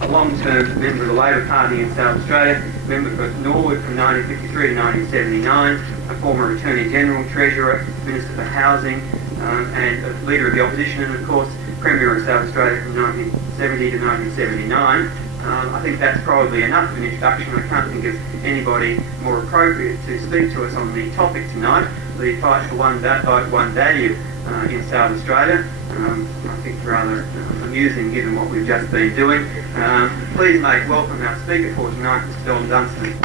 a long-term member of the Labor Party in South Australia, member for Norwood from 1953 to 1979, a former Attorney General, Treasurer, Minister for Housing, and a leader of the opposition, and of course Premier of South Australia from 1970 to 1979. I think that's probably enough of an introduction. I can't think of anybody more appropriate to speak to us on the topic tonight, the fight for one vote, one value in South Australia. I think rather amusing given what we've just been doing. Please make welcome our speaker for tonight, Mr. Dunstan.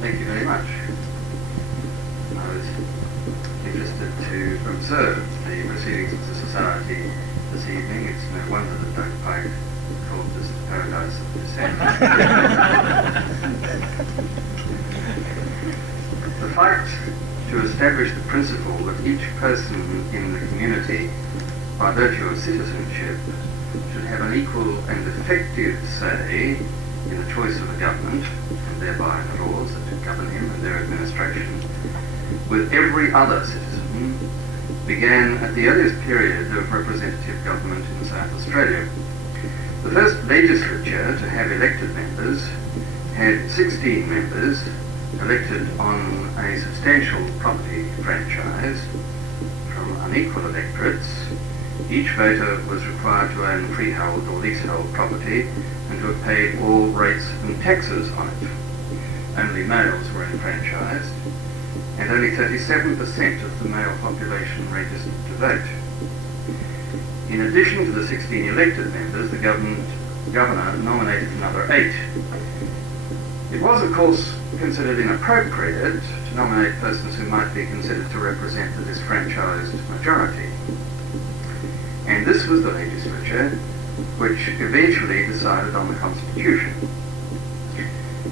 Thank you very much. I was interested to observe the proceedings of the Society this evening. It's no wonder that Dr. Pike called this the paradise of dissent. The fight to establish the principle that each person in the community, by virtue of citizenship, should have an equal and effective say in the choice of a government, and thereby in the laws that govern him and their administration, with every other citizen, began at the earliest period of representative government in South Australia. The first legislature to have elected members had 16 members elected on a substantial property franchise from unequal electorates. Each voter was required to own freehold or leasehold property and to have paid all rates and taxes on it. Only males were enfranchised, and only 37% of the male population registered to vote. In addition to the 16 elected members, the governor nominated another 8. It was, of course, considered inappropriate to nominate persons who might be considered to represent the disfranchised majority. And this was the legislature which eventually decided on the Constitution.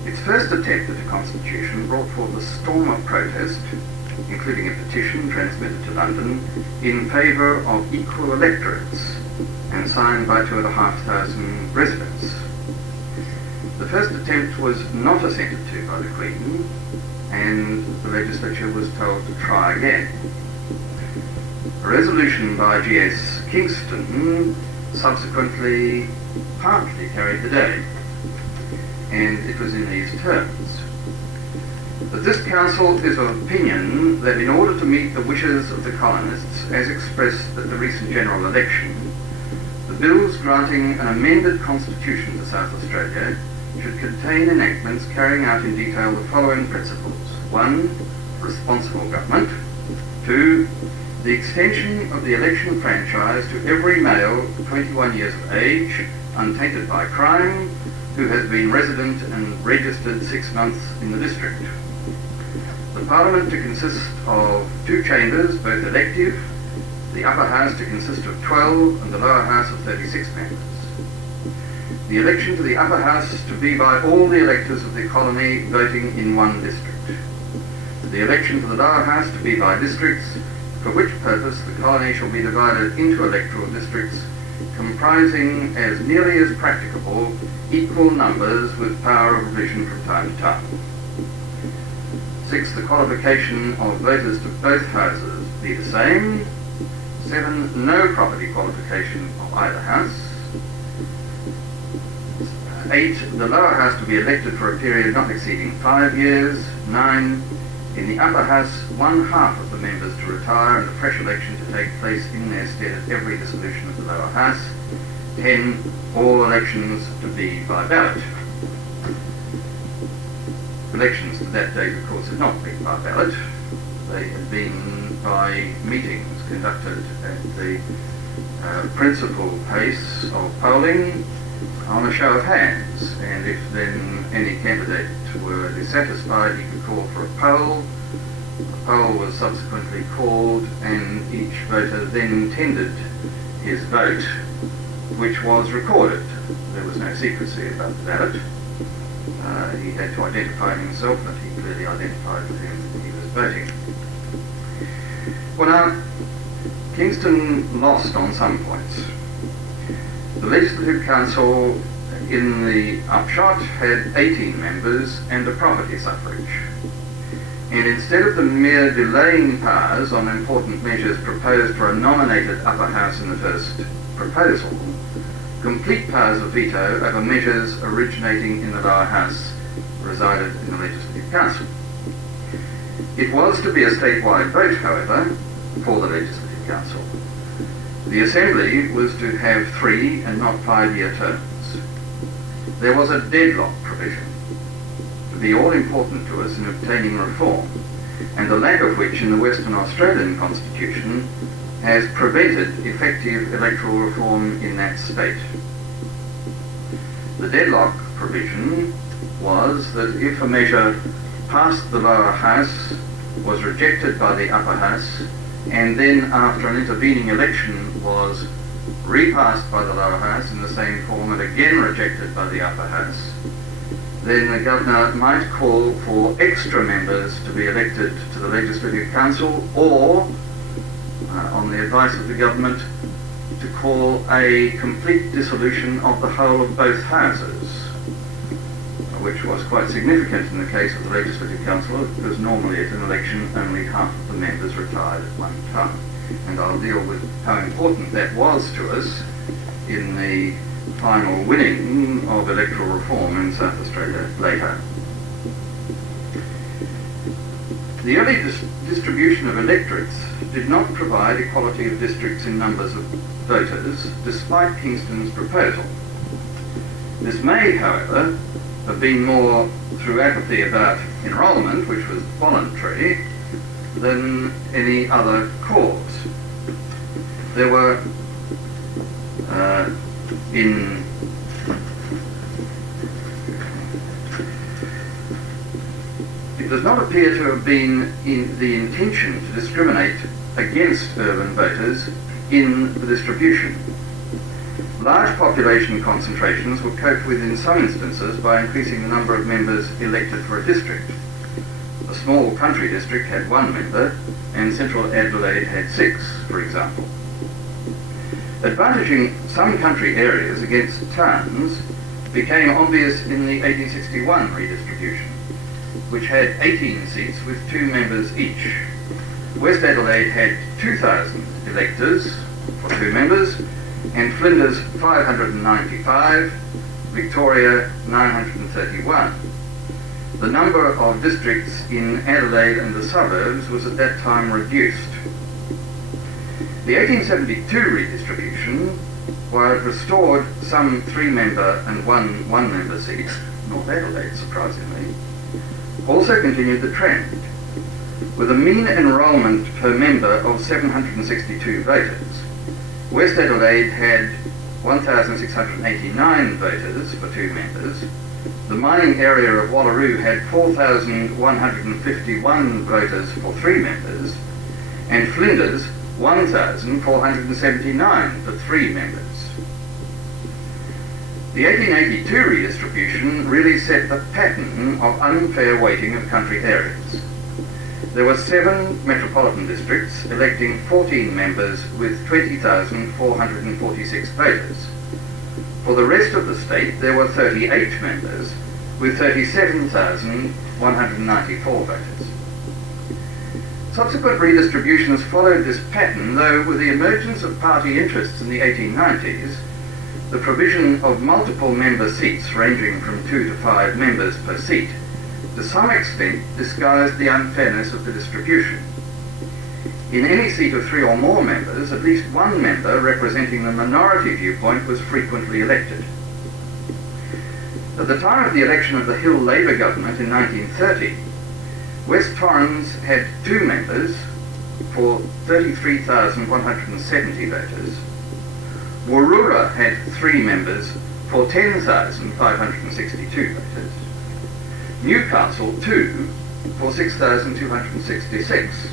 Its first attempt at a constitution brought forth a storm of protest, including a petition transmitted to London in favour of equal electorates and signed by 2,500 residents. The first attempt was not assented to by the Queen, and the legislature was told to try again. A resolution by G.S. Kingston subsequently partly carried the day, and it was in these terms: that this council is of opinion that in order to meet the wishes of the colonists as expressed at the recent general election, the bills granting an amended constitution to South Australia should contain enactments carrying out in detail the following principles: 1. Responsible government. 2. The extension of the election franchise to every male 21 years of age, untainted by crime, who has been resident and registered 6 months in the district. The Parliament to consist of 2 chambers, both elective, the upper house to consist of 12 and the lower house of 36 members. The election to the upper house to be by all the electors of the colony voting in one district. The election to the lower house to be by districts, for which purpose the colony shall be divided into electoral districts comprising, as nearly as practicable, equal numbers with power of revision from time to time. 6. The qualification of voters to both houses be the same. 7. No property qualification of either house. 8. The lower house to be elected for a period not exceeding 5 years. 9. In the upper house, 1/2 of the members to retire and a fresh election to take place in their stead at every dissolution of the lower house. 10. All elections to be by ballot. Elections to that date, of course, had not been by ballot. They had been by meetings conducted at the principal pace of polling on a show of hands, and if then any candidate were dissatisfied, he could call for a poll. The poll was subsequently called, and each voter then tendered his vote, which was recorded. There was no secrecy about the ballot. He had to identify himself, but he clearly identified with whom he was voting. Well, now, Kingston lost on some points. The Legislative Council in the upshot, had 18 members and a property suffrage. And instead of the mere delaying powers on important measures proposed for a nominated upper house in the first proposal, complete powers of veto over measures originating in the lower house resided in the Legislative Council. It was to be a statewide vote, however, for the Legislative Council. The Assembly was to have 3 and not 5-year terms. There was a deadlock provision to be all important to us in obtaining reform, and the lack of which in the Western Australian Constitution has prevented effective electoral reform in that state. The deadlock provision was that if a measure passed the lower house, was rejected by the upper house, and then after an intervening election was repassed by the lower house in the same form and again rejected by the upper house, then the governor might call for extra members to be elected to the Legislative Council, or, on the advice of the government, to call a complete dissolution of the whole of both houses, which was quite significant in the case of the Legislative Council, because normally at an election only half of the members retired at one time. And I'll deal with how important that was to us in the final winning of electoral reform in South Australia later. The early distribution of electorates did not provide equality of districts in numbers of voters, despite Kingston's proposal. This may, however, have been more through apathy about enrolment, which was voluntary, than any other cause. There were it does not appear to have been in the intention to discriminate against urban voters in the distribution. Large population concentrations were coped with in some instances by increasing the number of members elected for a district. A small country district had 1 member, and central Adelaide had 6, for example. Advantaging some country areas against towns became obvious in the 1861 redistribution, which had 18 seats with 2 members each. West Adelaide had 2,000 electors for 2 members, and Flinders 595, Victoria 931. The number of districts in Adelaide and the suburbs was at that time reduced. The 1872 redistribution, while it restored some 3-member and one member seats, North Adelaide surprisingly, also continued the trend, with a mean enrolment per member of 762 voters. West Adelaide had 1,689 voters for 2 members. The mining area of Wallaroo had 4,151 voters for 3 members, and Flinders 1,479 for 3 members. The 1882 redistribution really set the pattern of unfair weighting of country areas. There were 7 metropolitan districts electing 14 members with 20,446 voters. For the rest of the state, there were 38 members with 37,194 voters. Subsequent redistributions followed this pattern, though with the emergence of party interests in the 1890s, the provision of multiple member seats ranging from 2 to 5 members per seat to some extent disguised the unfairness of the distribution. In any seat of 3 or more members, at least 1 member representing the minority viewpoint was frequently elected. At the time of the election of the Hill Labor government in 1930, West Torrens had 2 members for 33,170 voters. Wooroora had 3 members for 10,562 voters. Newcastle 2 for 6,266.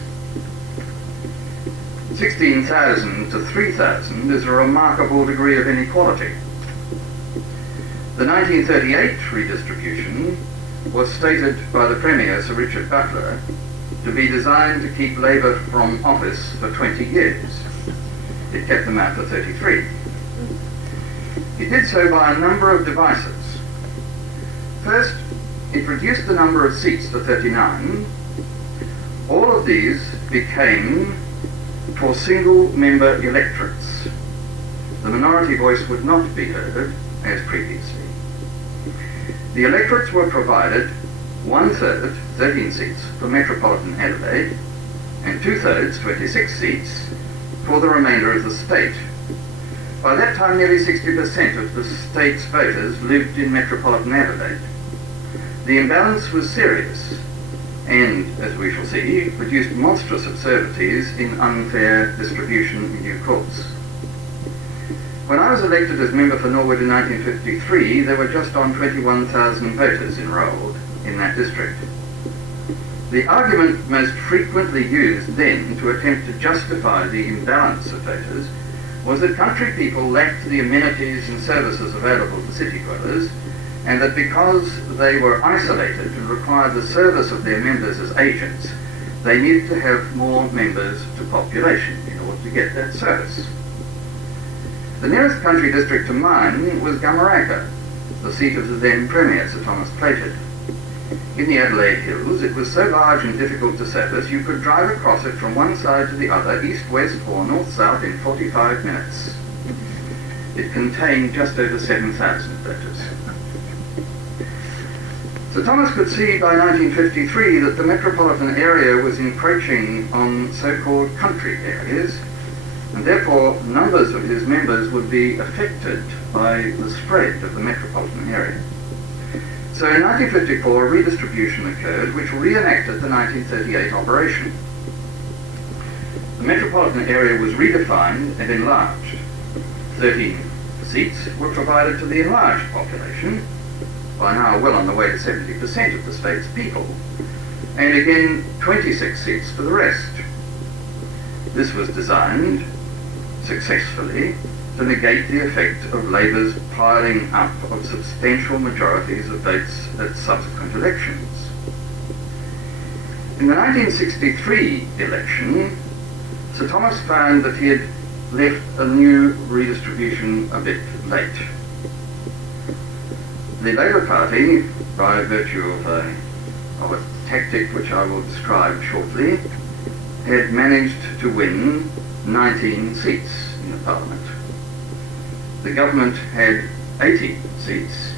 16,000 to 3,000 is a remarkable degree of inequality. The 1938 redistribution was stated by the Premier, Sir Richard Butler, to be designed to keep Labour from office for 20 years. It kept them out for 33. It did so by a number of devices. First, it reduced the number of seats to 39. All of these became for single-member electorates. The minority voice would not be heard as previously. The electorates were provided 1/3, 13 seats, for metropolitan Adelaide, and 2/3, 26 seats, for the remainder of the state. By that time, nearly 60% of the state's voters lived in metropolitan Adelaide. The imbalance was serious, and, as we shall see, produced monstrous absurdities in unfair distribution in due course. When I was elected as member for Norwood in 1953, there were just on 21,000 voters enrolled in that district. The argument most frequently used then to attempt to justify the imbalance of voters was that country people lacked the amenities and services available to city dwellers, and that because they were isolated and required the service of their members as agents, they needed to have more members to population in order to get that service. The nearest country district to mine was Gamaraka, the seat of the then Premier, Sir Thomas Playford. In the Adelaide Hills, it was so large and difficult to service you could drive across it from one side to the other, east-west or north-south, in 45 minutes. It contained just over 7,000 voters. Sir Thomas could see by 1953 that the metropolitan area was encroaching on so-called country areas, and therefore numbers of his members would be affected by the spread of the metropolitan area. So in 1954, a redistribution occurred which reenacted the 1938 operation. The metropolitan area was redefined and enlarged. 13 seats were provided to the enlarged population, by now well on the way to 70% of the state's people, and again 26 seats for the rest. This was designed successfully to negate the effect of Labour's piling up of substantial majorities of votes at subsequent elections. In the 1963 election, Sir Thomas found that he had left a new redistribution a bit late. The Labour Party, by virtue of a tactic which I will describe shortly, had managed to win 19 seats in the Parliament. The government had 80 seats,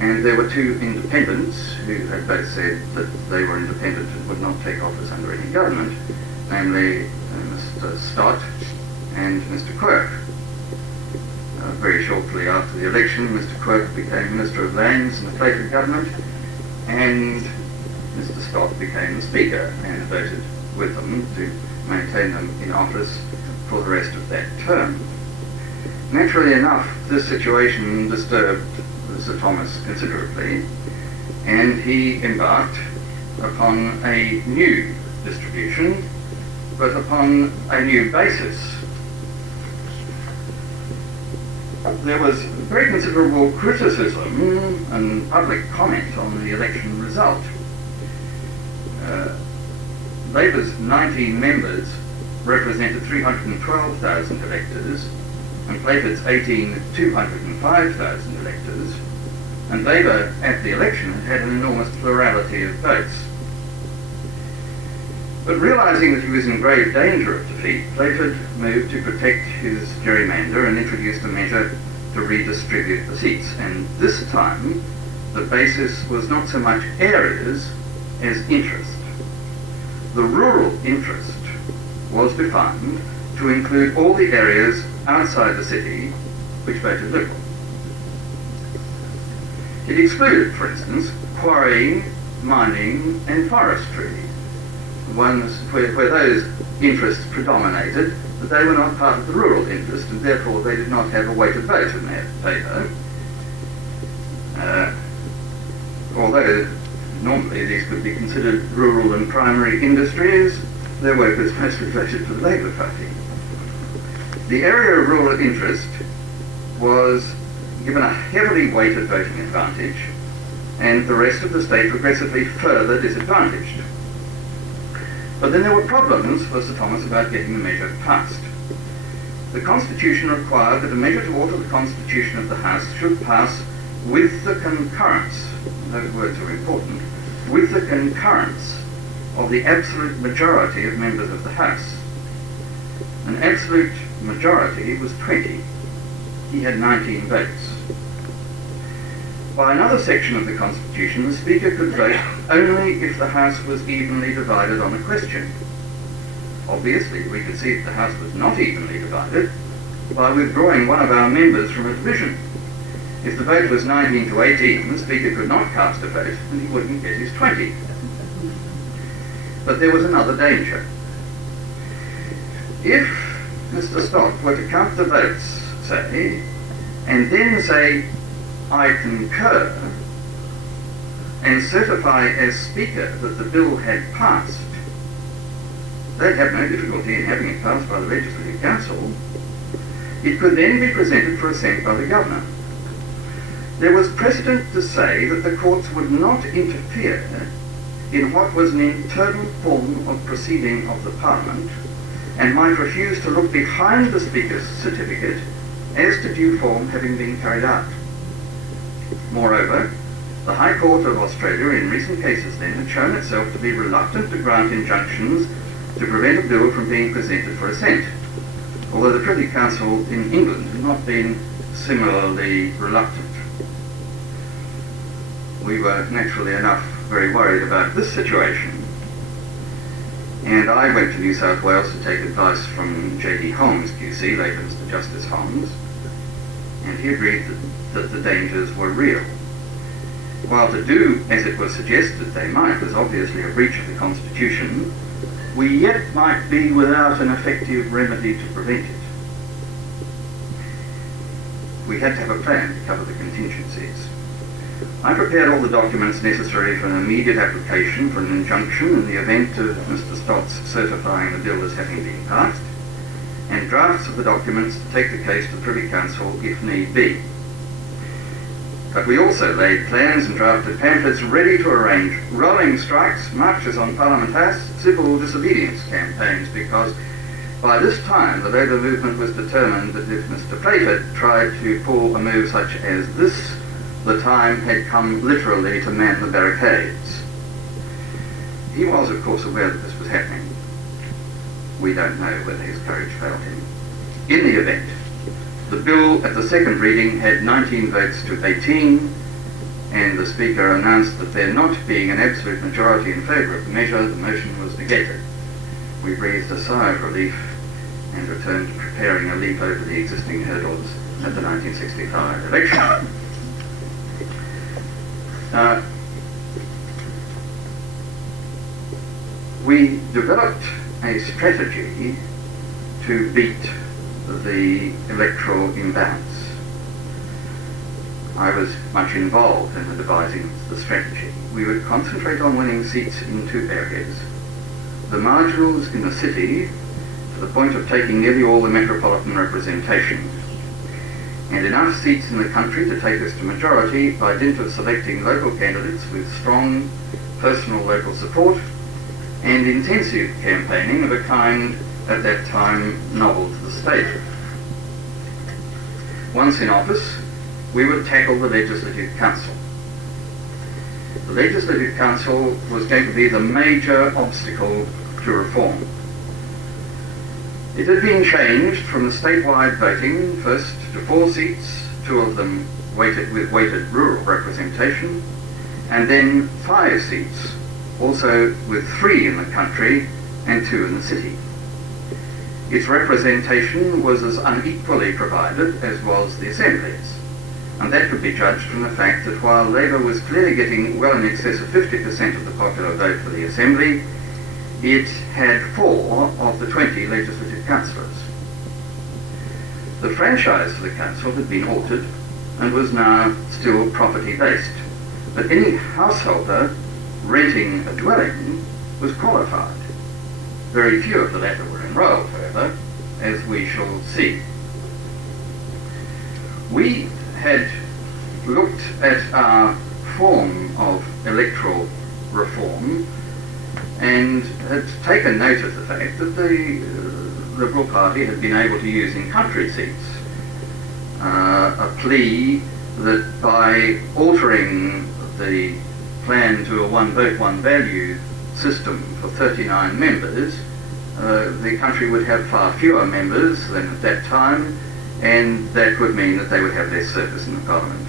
and there were two independents who had both said that they were independent and would not take office under any government, namely Mr. Stott and Mr. Quirk. Very shortly after the election, Mr. Quirk became Minister of Lands in the Playford government, and Mr. Stott became the Speaker and voted with them to maintain them in office for the rest of that term. Naturally enough, this situation disturbed Sir Thomas considerably, and he embarked upon a new distribution, but upon a new basis. There was very considerable criticism and public comment on the election result. Labour's 19 members represented 312,000 electors, and Playford's 18, 205,000 electors, and Labour at the election had an enormous plurality of votes. But realising that he was in grave danger of defeat, Playford moved to protect his gerrymander and introduced a measure to redistribute the seats, and this time the basis was not so much areas as interest. The rural interest was defined to include all the areas outside the city which voted Liberal. It excluded, for instance, quarrying, mining and forestry, ones where those interests predominated, but they were not part of the rural interest, and therefore they did not have a weighted vote in their favour. Although normally these could be considered rural and primary industries, their workers mostly voted for the Labour Party. The area of rural interest was given a heavily weighted voting advantage, and the rest of the state progressively further disadvantaged. But then there were problems for Sir Thomas about getting the measure passed. the Constitution required that a measure to alter the Constitution of the House should pass with the concurrence, those words are important, with the concurrence of the absolute majority of members of the House. An absolute majority was 20. He had 19 votes. By another section of the Constitution, the Speaker could vote only if the House was evenly divided on a question. Obviously, we could see that the House was not evenly divided by withdrawing one of our members from a division. If the vote was 19 to 18, the Speaker could not cast a vote and he wouldn't get his 20. But there was another danger. If Mr. Stott were to count the votes, say, and then say, I concur, and certify as Speaker that the bill had passed, they'd have no difficulty in having it passed by the Legislative Council. It could then be presented for assent by the Governor. There was precedent to say that the courts would not interfere in what was an internal form of proceeding of the Parliament, and might refuse to look behind the Speaker's certificate as to due form having been carried out. Moreover, the High Court of Australia in recent cases then had shown itself to be reluctant to grant injunctions to prevent a bill from being presented for assent, although the Privy Council in England had not been similarly reluctant. We were naturally enough very worried about this situation, and I went to New South Wales to take advice from J.D. Holmes, QC, later Mr. Justice Holmes, and he agreed that the dangers were real. While to do as it was suggested they might was obviously a breach of the Constitution, we yet might be without an effective remedy to prevent it. We had to have a plan to cover the contingencies. I prepared all the documents necessary for an immediate application for an injunction in the event of Mr. Stott's certifying the bill as having been passed, and drafts of the documents to take the case to the Privy Council if need be. But we also laid plans and drafted pamphlets ready to arrange rolling strikes, marches on Parliament House, civil disobedience campaigns, because by this time the Labour movement was determined that if Mr. Playford tried to pull a move such as this, the time had come literally to man the barricades. He was, of course, aware that this was happening. We don't know whether his courage failed him. In the event, the bill at the second reading had 19 votes to 18, and the Speaker announced that there not being an absolute majority in favour of the measure, the motion was negated. We breathed a sigh of relief and returned to preparing a leap over the existing hurdles at the 1965 election. We developed a strategy to beat the electoral imbalance. I was much involved in the devising of the strategy. We would concentrate on winning seats in two areas: the marginals in the city, to the point of taking nearly all the metropolitan representation, and enough seats in the country to take us to majority by dint of selecting local candidates with strong personal local support and intensive campaigning of a kind at that time novel to the state. Once in office, we would tackle the Legislative Council. The Legislative Council was going to be the major obstacle to reform. It had been changed from the statewide voting first to 4 seats, 2 of them with weighted rural representation, and then 5 seats, also with 3 in the country and 2 in the city. Its representation was as unequally provided as was the Assembly's, and that could be judged from the fact that while Labour was clearly getting well in excess of 50% of the popular vote for the Assembly, it had 4 of the 20 legislative councillors. The franchise for the council had been altered and was now still property-based, but any householder renting a dwelling was qualified. Very few of the latter were enrolled, however, as we shall see. We had looked at our form of electoral reform and had taken note of the fact that Liberal Party had been able to use in country seats. A plea that by altering the plan to a one vote, one value system for 39 members, the country would have far fewer members than at that time, and that would mean that they would have less service in the Parliament.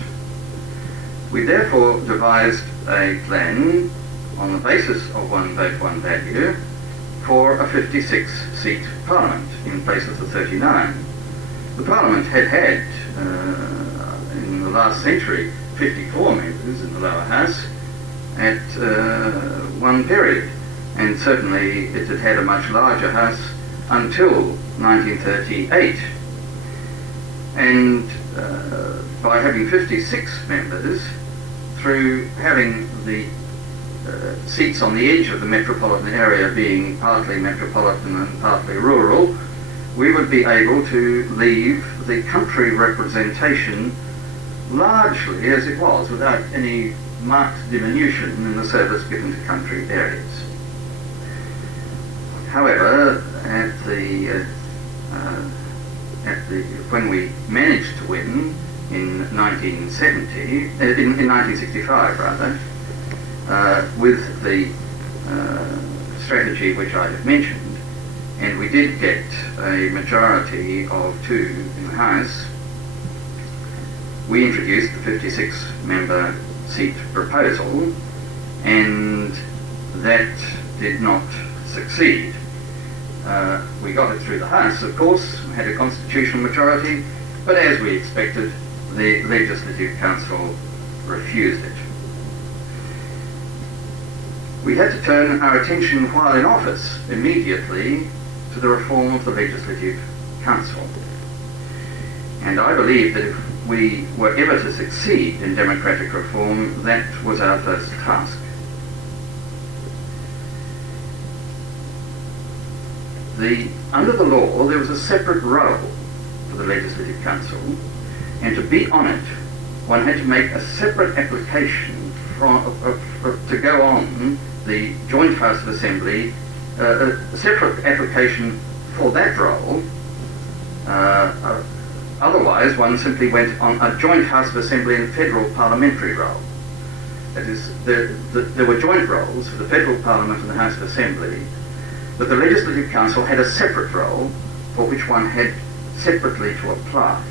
We therefore devised a plan on the basis of one vote, one value for a 56-seat Parliament in place of the 39. The Parliament had in the last century 54 members in the lower house at one period, and certainly it had had a much larger house until 1938. And by having 56 members, through having the seats on the edge of the metropolitan area being partly metropolitan and partly rural, we would be able to leave the country representation largely as it was, without any marked diminution in the service given to country areas. However, when we managed to win in 1965 rather, with the strategy which I have mentioned, and we did get a majority of 2 in the House, we introduced the 56-member seat proposal, and that did not succeed. We got it through the House, of course, had a constitutional majority, but as we expected, the Legislative Council refused it. We had to turn our attention while in office immediately to the reform of the Legislative Council. And I believe that if we were ever to succeed in democratic reform, that was our first task. Under the law, there was a separate role for the Legislative Council, and to be on it, one had to make a separate application to go on the Joint House of Assembly, a separate application for that role. Otherwise, one simply went on a Joint House of Assembly and federal parliamentary role. That is, there were joint roles for the Federal Parliament and the House of Assembly, but the Legislative Council had a separate role for which one had separately to apply.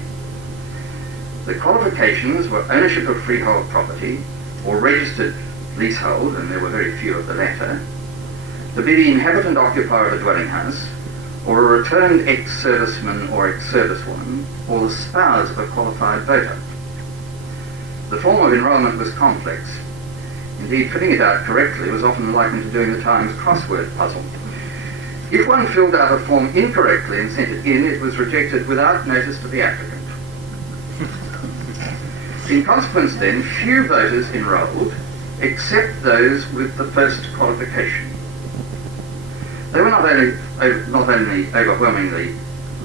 The qualifications were ownership of freehold property or registered leasehold, and there were very few of the latter, to be the inhabitant occupier of a dwelling house, or a returned ex-serviceman or ex-servicewoman, or the spouse of a qualified voter. The form of enrolment was complex. Indeed, filling it out correctly was often likened to doing the Times crossword puzzle. If one filled out a form incorrectly and sent it in, it was rejected without notice to the applicant. In consequence, then, few voters enrolled, except those with the first qualification. They were not only overwhelmingly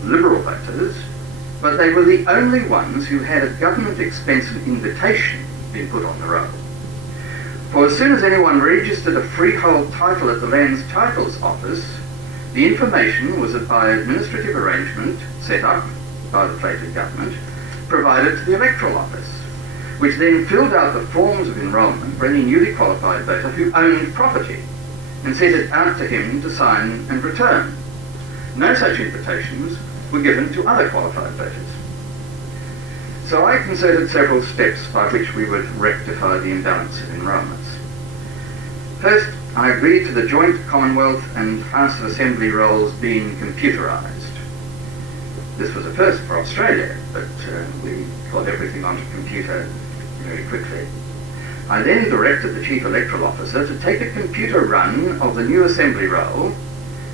Liberal voters, but they were the only ones who had a government expense invitation been put on the roll. For as soon as anyone registered a freehold title at the Lands Titles Office, the information was that by administrative arrangement set up by the Clayton government, provided to the Electoral Office, which then filled out the forms of enrolment for any newly qualified voter who owned property and sent it out to him to sign and return. No such invitations were given to other qualified voters. So I concerted several steps by which we would rectify the imbalance of enrolments. First, I agreed to the joint Commonwealth and House of Assembly rolls being computerised. This was a first for Australia, but we got everything onto computer very quickly. I then directed the Chief Electoral Officer to take a computer run of the new Assembly roll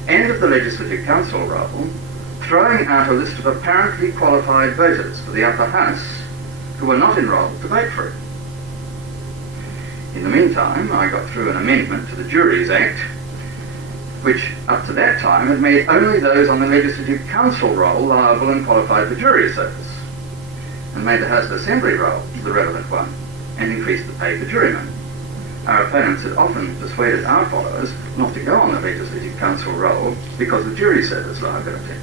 and of the Legislative Council roll, throwing out a list of apparently qualified voters for the upper house who were not enrolled to vote for it. In the meantime, I got through an amendment to the Juries Act, which up to that time had made only those on the Legislative Council roll liable and qualified for jury service, and made the House of Assembly roll the relevant one, and increased the pay for jurymen. our opponents had often persuaded our followers not to go on the Legislative Council roll because of jury service liability.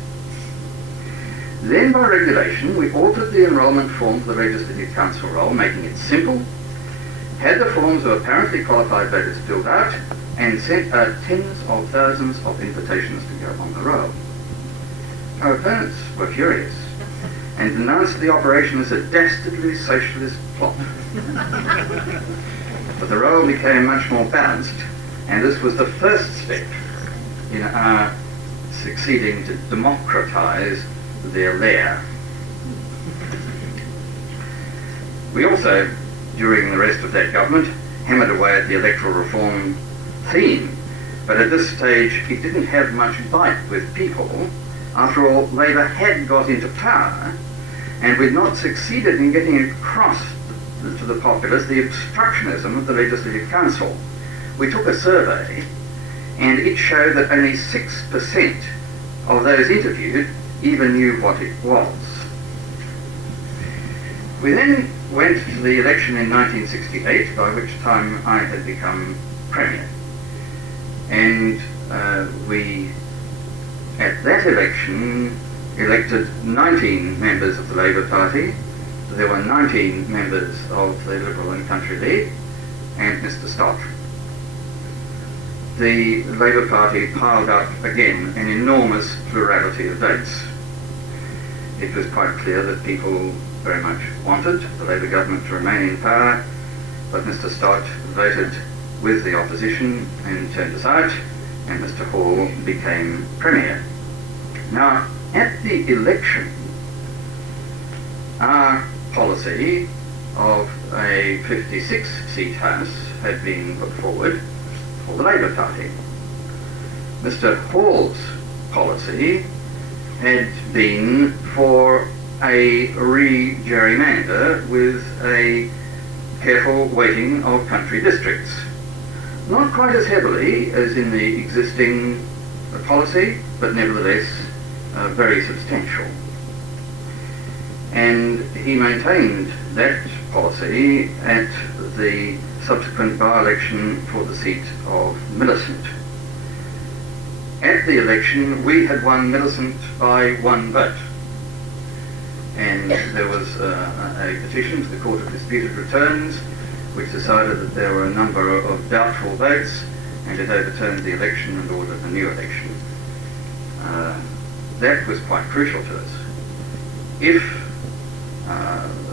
Then by regulation we altered the enrolment form for the Legislative Council roll, making it simple, had the forms of apparently qualified voters filled out, and sent out tens of thousands of invitations to go on the roll. Our opponents were furious and denounced the operation as a dastardly socialist plot. But the roll became much more balanced, and this was the first step in our succeeding to democratise their lair. We also, during the rest of that government, hammered away at the electoral reform theme, but at this stage it didn't have much bite with people. After all, Labour had got into power, and we'd not succeeded in getting across to the populace the obstructionism of the Legislative Council. We took a survey, and it showed that only 6% of those interviewed even knew what it was. We then went to the election in 1968, by which time I had become Premier. And we, at that election, elected 19 members of the Labour Party. There were 19 members of the Liberal and Country League, and Mr. Stott. The Labour Party piled up again an enormous plurality of votes. It was quite clear that people very much wanted the Labour government to remain in power, but Mr. Stott voted with the opposition and turned us out, and Mr. Hall became Premier. Now, at the election, our policy of a 56-seat House had been put forward for the Labour Party. Mr. Hall's policy had been for a re-gerrymander with a careful weighting of country districts. Not quite as heavily as in the existing policy, but nevertheless very substantial. And he maintained that policy at the subsequent by-election for the seat of Millicent. At the election, we had won Millicent by one vote. And there was a petition to the Court of Disputed Returns which decided that there were a number of doubtful votes, and it overturned the election and ordered a new election. That was quite crucial to us. If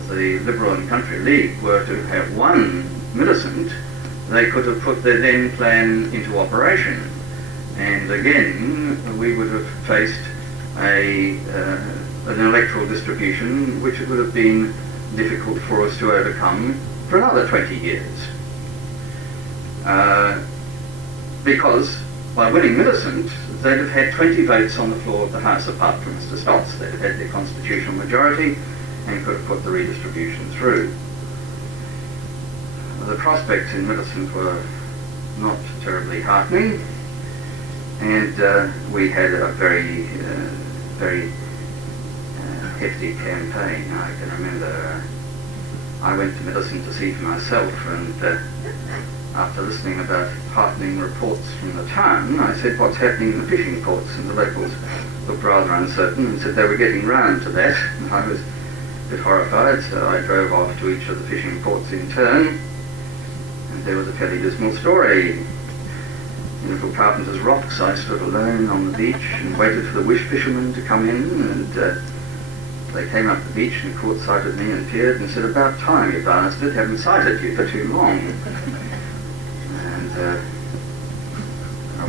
the Liberal and Country League were to have won Millicent, they could have put their then plan into operation. And again, we would have faced an electoral distribution which it would have been difficult for us to overcome for another 20 years. Because by winning Millicent, they'd have had 20 votes on the floor of the House apart from Mr. Stott's. They'd have had their constitutional majority and could have put the redistribution through. The prospects in Millicent were not terribly heartening, and we had a very hefty campaign. I can remember I went to Millicent to see for myself, and after listening about heartening reports from the town, I said, "What's happening in the fishing ports?" And the locals looked rather uncertain and said they were getting round to that. And I was a bit horrified, so I drove off to each of the fishing ports in turn, and there was a fairly dismal story. In Little Carpenter's Rocks, I stood alone on the beach and waited for the wish fishermen to come in, and they came up the beach and caught sight of me and peered and said, "About time, you bastard, haven't sighted you for too long." And,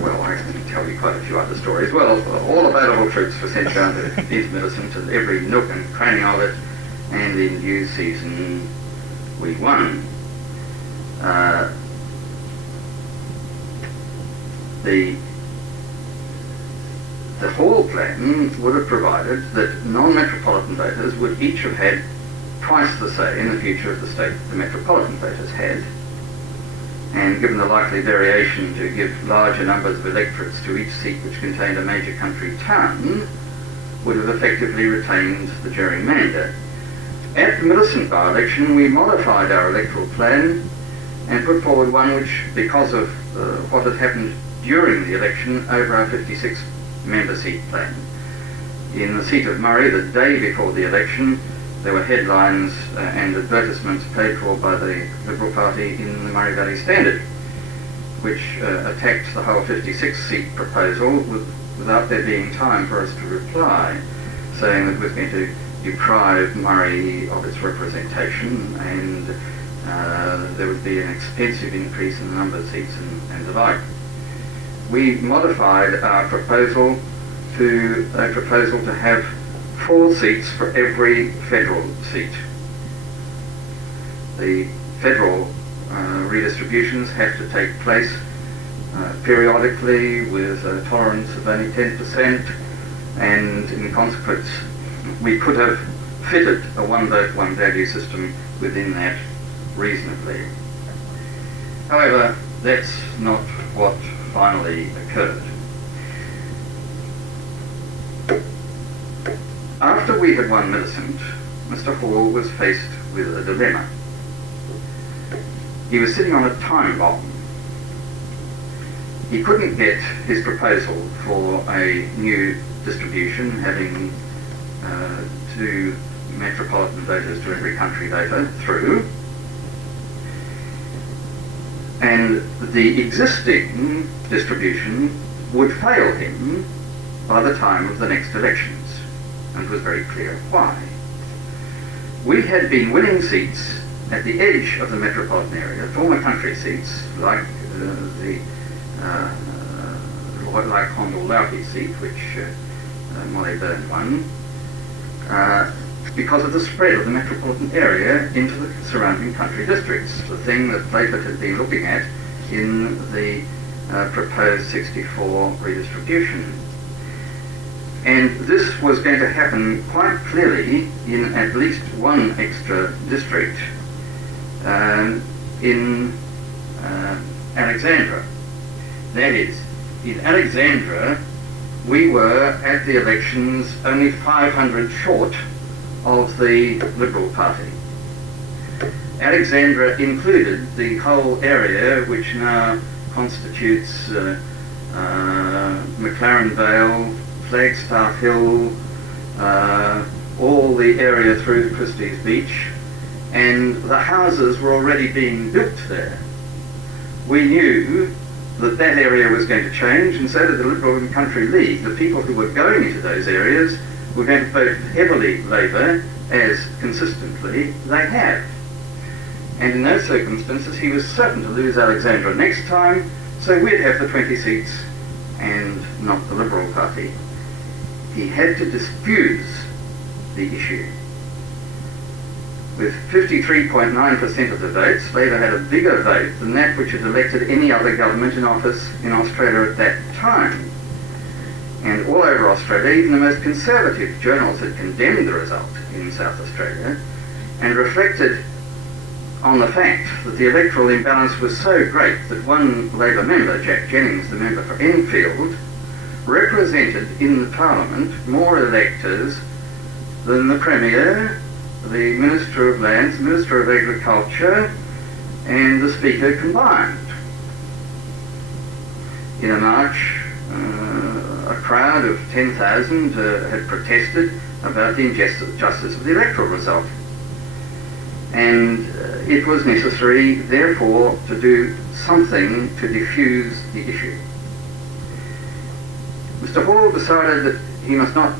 well, I can tell you quite a few other stories. Well, all available troops were sent down to East Millicent and every nook and cranny of it, and in due season we won. The Hall plan would have provided that non-metropolitan voters would each have had twice the say in the future of the state the metropolitan voters had, and given the likely variation to give larger numbers of electorates to each seat which contained a major country town, would have effectively retained the gerrymander. At the Millicent by-election, we modified our electoral plan and put forward one which, because of what had happened during the election over our 56 member seat plan. In the seat of Murray, the day before the election, there were headlines and advertisements paid for by the Liberal Party in the Murray Valley Standard, which attacked the whole 56 seat proposal without there being time for us to reply, saying that it was going to deprive Murray of its representation and there would be an expensive increase in the number of seats and the like. We modified our proposal to a proposal to have 4 seats for every federal seat. The federal redistributions have to take place periodically with a tolerance of only 10%, and in consequence we could have fitted a one vote, one value system within that reasonably. However, that's not what finally occurred. After we had won Millicent, Mr. Hall was faced with a dilemma. He was sitting on a time bomb. He couldn't get his proposal for a new distribution, having 2 metropolitan voters to every country voter, through. And the existing distribution would fail him by the time of the next elections, and it was very clear why. We had been winning seats at the edge of the metropolitan area, former country seats like like Hondel-Lauke seat, which Molly Byrne won, because of the spread of the metropolitan area into the surrounding country districts, the thing that Playford had been looking at in the proposed 64 redistribution. And this was going to happen quite clearly in at least one extra district in Alexandra. That is, in Alexandra, we were at the elections only 500 short of the Liberal Party. Alexandra included the whole area which now constitutes McLaren Vale, Flagstaff Hill, all the area through to Christie's Beach, and the houses were already being built there. We knew that that area was going to change, and so did the Liberal and Country League. The people who were going into those areas were going to vote heavily Labour, as consistently they have. And in those circumstances he was certain to lose Alexandra next time, so we'd have the 20 seats and not the Liberal Party. He had to disfuse the issue. With 53.9% of the votes, Labour had a bigger vote than that which had elected any other government in office in Australia at that time. And all over Australia, even the most conservative journals had condemned the result in South Australia and reflected on the fact that the electoral imbalance was so great that one Labour member, Jack Jennings, the member for Enfield, represented in the Parliament more electors than the Premier, the Minister of Lands, Minister of Agriculture, and the Speaker combined. In a march, a crowd of 10,000 had protested about the injustice of the electoral result. And it was necessary, therefore, to do something to diffuse the issue. Mr. Hall decided that he must not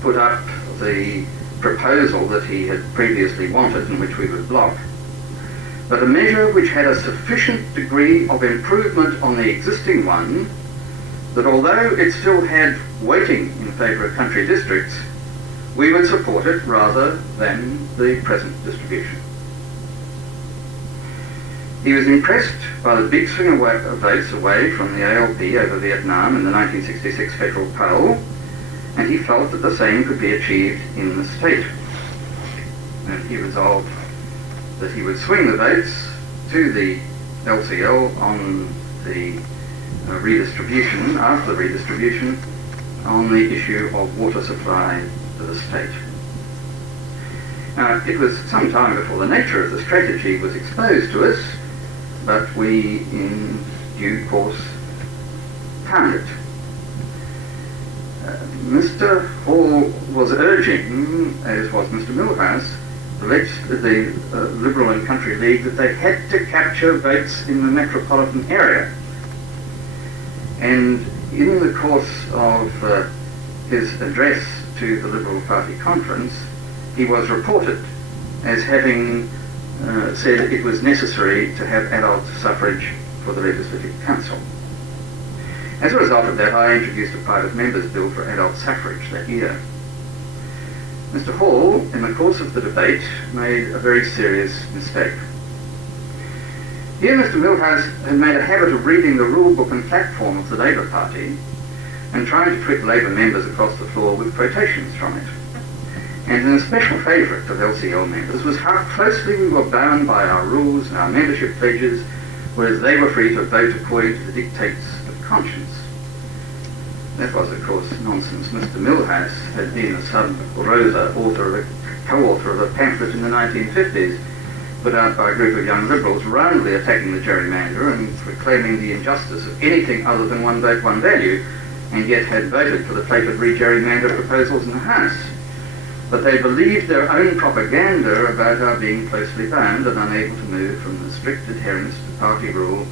put up the proposal that he had previously wanted and which we would block, but a measure which had a sufficient degree of improvement on the existing one that although it still had weighting in favour of country districts, we would support it rather than the present distribution. He was impressed by the big swing of votes away from the ALP over Vietnam in the 1966 federal poll, and he felt that the same could be achieved in the state. And he resolved that he would swing the votes to the LCL on the redistribution, after the redistribution, on the issue of water supply to the state. Now, it was some time before the nature of the strategy was exposed to us, but we, in due course, found it. Mr. Hall was urging, as was Mr. Millhouse, the Liberal and Country League, that they had to capture votes in the metropolitan area. And in the course of his address to the Liberal Party conference, he was reported as having said it was necessary to have adult suffrage for the Legislative Council. As a result of that, I introduced a private member's bill for adult suffrage that year. Mr. Hall, in the course of the debate, made a very serious mistake. Here Mr. Millhouse had made a habit of reading the rule book and platform of the Labour Party and trying to twit Labour members across the floor with quotations from it. And an especial favourite of LCL members was how closely we were bound by our rules and our membership pledges, whereas they were free to vote according to the dictates of conscience. That was, of course, nonsense. Mr. Millhouse had been a sub rosa co-author of a pamphlet in the 1950s, put out by a group of young Liberals, roundly attacking the gerrymander and proclaiming the injustice of anything other than one vote, one value, and yet had voted for the plated re-gerrymander proposals in the House. But they believed their own propaganda about our being closely bound and unable to move from the strict adherence to party rule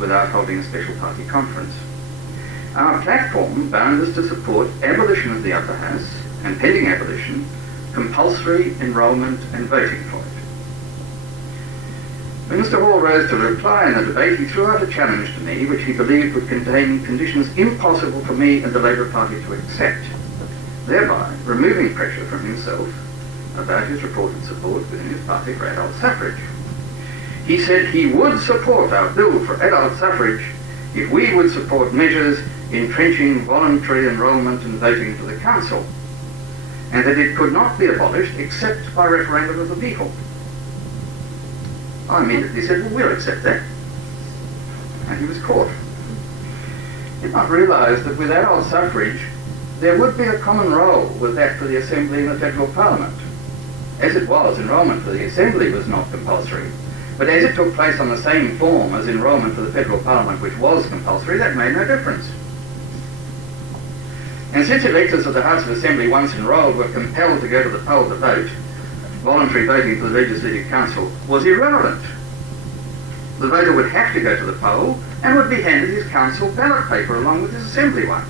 without holding a special party conference. Our platform bound us to support abolition of the upper house and, pending abolition, compulsory enrolment and voting for it. When Mr. Hall rose to reply in the debate, he threw out a challenge to me which he believed would contain conditions impossible for me and the Labour Party to accept, thereby removing pressure from himself about his reported support within his party for adult suffrage. He said he would support our bill for adult suffrage if we would support measures entrenching voluntary enrolment and voting for the council, and that it could not be abolished except by referendum of the people. I immediately said, well, we'll accept that. And he was caught. He did not realise that with adult suffrage, there would be a common role with that for the Assembly and the Federal Parliament. As it was, enrolment for the Assembly was not compulsory, but as it took place on the same form as enrolment for the Federal Parliament, which was compulsory, that made no difference. And since electors of the House of Assembly, once enrolled, were compelled to go to the poll to vote, voluntary voting for the Legislative Council was irrelevant. The voter would have to go to the poll and would be handed his council ballot paper along with his Assembly one.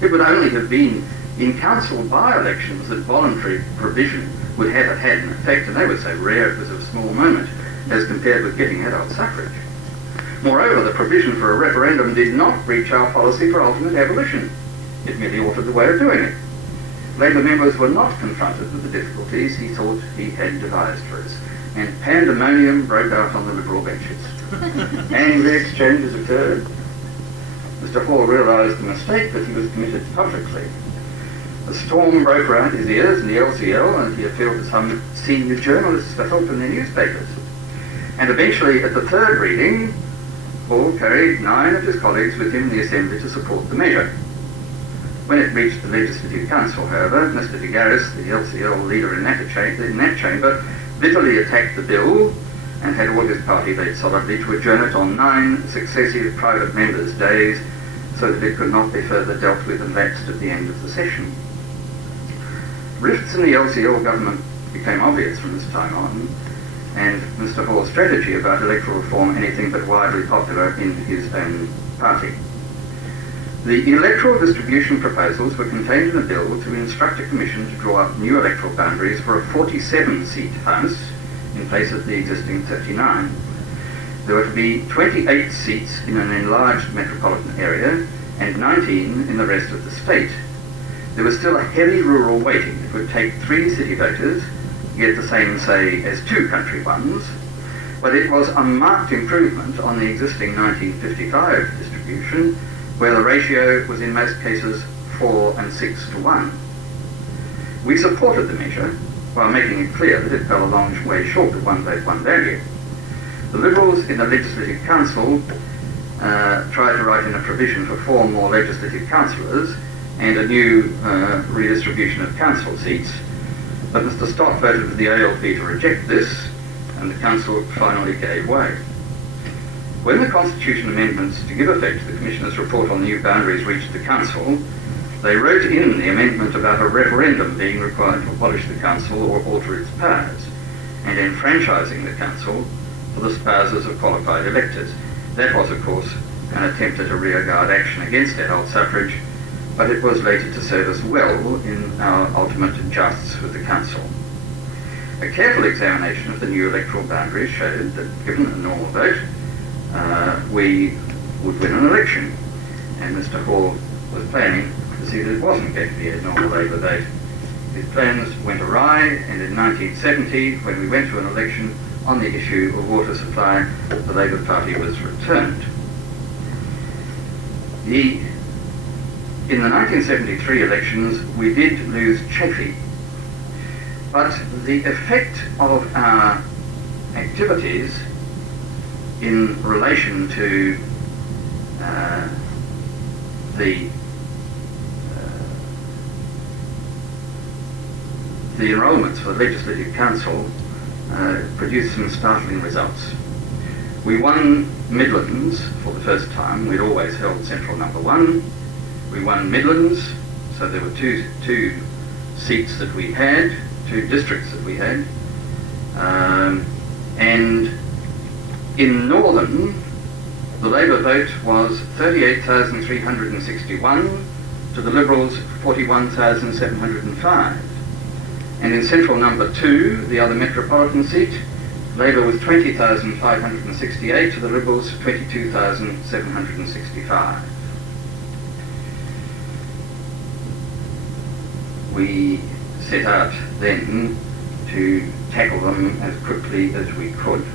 It would only have been in council by-elections that voluntary provision would have had an effect, and they were so rare it was of small moment as compared with getting adult suffrage. Moreover, the provision for a referendum did not breach our policy for ultimate abolition. It merely altered the way of doing it. Labour members were not confronted with the difficulties he thought he had devised for us, and pandemonium broke out on the Liberal benches. Angry exchanges occurred. Mr. Hall realised the mistake that he was committed publicly. A storm broke around his ears in the LCL, and he appealed to some senior journalists for help in their newspapers. And eventually, at the third reading, Hall carried 9 of his colleagues with him in the Assembly to support the measure. When it reached the Legislative Council, however, Mr. de Garis, the LCL leader in that chamber, bitterly attacked the bill and had all his party led solidly to adjourn it on 9 successive private members' days so that it could not be further dealt with and lapsed at the end of the session. Rifts in the LCL government became obvious from this time on, and Mr. Hall's strategy about electoral reform anything but widely popular in his own party. The electoral distribution proposals were contained in a bill to instruct a commission to draw up new electoral boundaries for a 47-seat House in place of the existing 39. There were to be 28 seats in an enlarged metropolitan area and 19 in the rest of the state. There was still a heavy rural weighting. It would take 3 city voters to get the same say as 2 country ones, but it was a marked improvement on the existing 1955 distribution, where the ratio was in most cases 4 and 6 to 1. We supported the measure while making it clear that it fell a long way short of one vote, one value. The Liberals in the Legislative Council tried to write in a provision for 4 more legislative councillors and a new redistribution of council seats, But Mr. Stott voted for the ALP to reject this, and the council finally gave way. When the Constitution amendments to give effect to the Commissioner's report on new boundaries reached the council, they wrote in the amendment about a referendum being required to abolish the council or alter its powers, and enfranchising the council for the spouses of qualified electors. That was, of course, an attempt at a rearguard action against adult suffrage, but it was later to serve us well in our ultimate jousts with the council. A careful examination of the new electoral boundaries showed that, given a normal vote, we would win an election, and Mr. Hall was planning to see that it wasn't going to be a normal Labour vote. His plans went awry, and in 1970, when we went to an election on the issue of water supply, the Labour Party was returned. In the 1973 elections, we did lose Chaffey, but the effect of our activities in relation to the enrolments for the Legislative Council produced some startling results. We won Midlands for the first time. We'd always held Central number 1. We won Midlands, so there were two seats that we had, 2 districts that we had. And in Northern, the Labour vote was 38,361 to the Liberals 41,705. And in Central number 2, the other metropolitan seat, Labour was 20,568 to the Liberals 22,765. We set out then to tackle them as quickly as we could.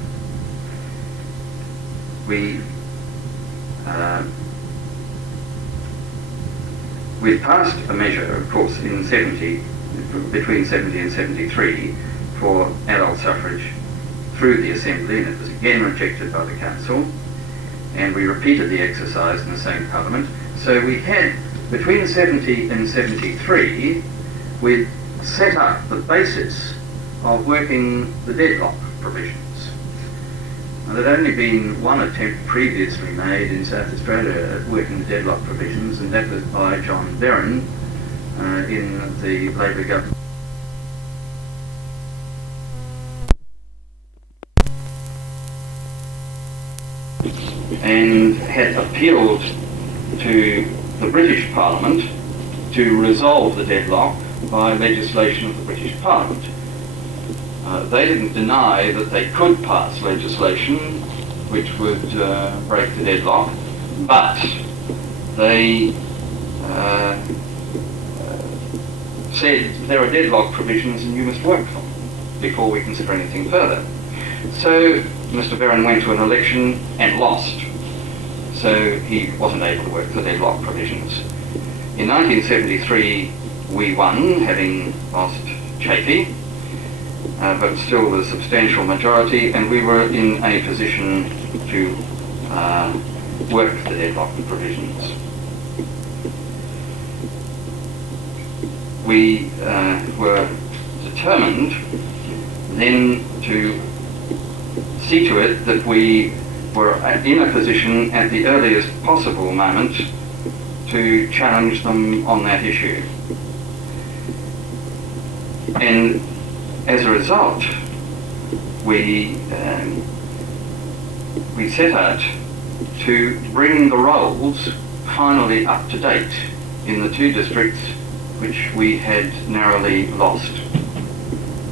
We passed a measure, of course, in between 70 and 73 for adult suffrage through the Assembly, and it was again rejected by the Council, and we repeated the exercise in the same Parliament. So we had, between 70 and 73, we set up the basis of working the deadlock provisions. Now, there'd only been one attempt previously made in South Australia at working the deadlock provisions, and that was by John Berrin in the Labor government. And had appealed to the British Parliament to resolve the deadlock by legislation of the British Parliament. They didn't deny that they could pass legislation which would break the deadlock, but they said there are deadlock provisions and you must work them before we consider anything further. So Mr. Berrin went to an election and lost, so he wasn't able to work the deadlock provisions. In 1973 we won, having lost Chaffey, but still with a substantial majority, and we were in a position to work the deadlock provisions. We were determined then to see to it that we were in a position at the earliest possible moment to challenge them on that issue. And as a result, we set out to bring the rolls finally up to date in the 2 districts which we had narrowly lost,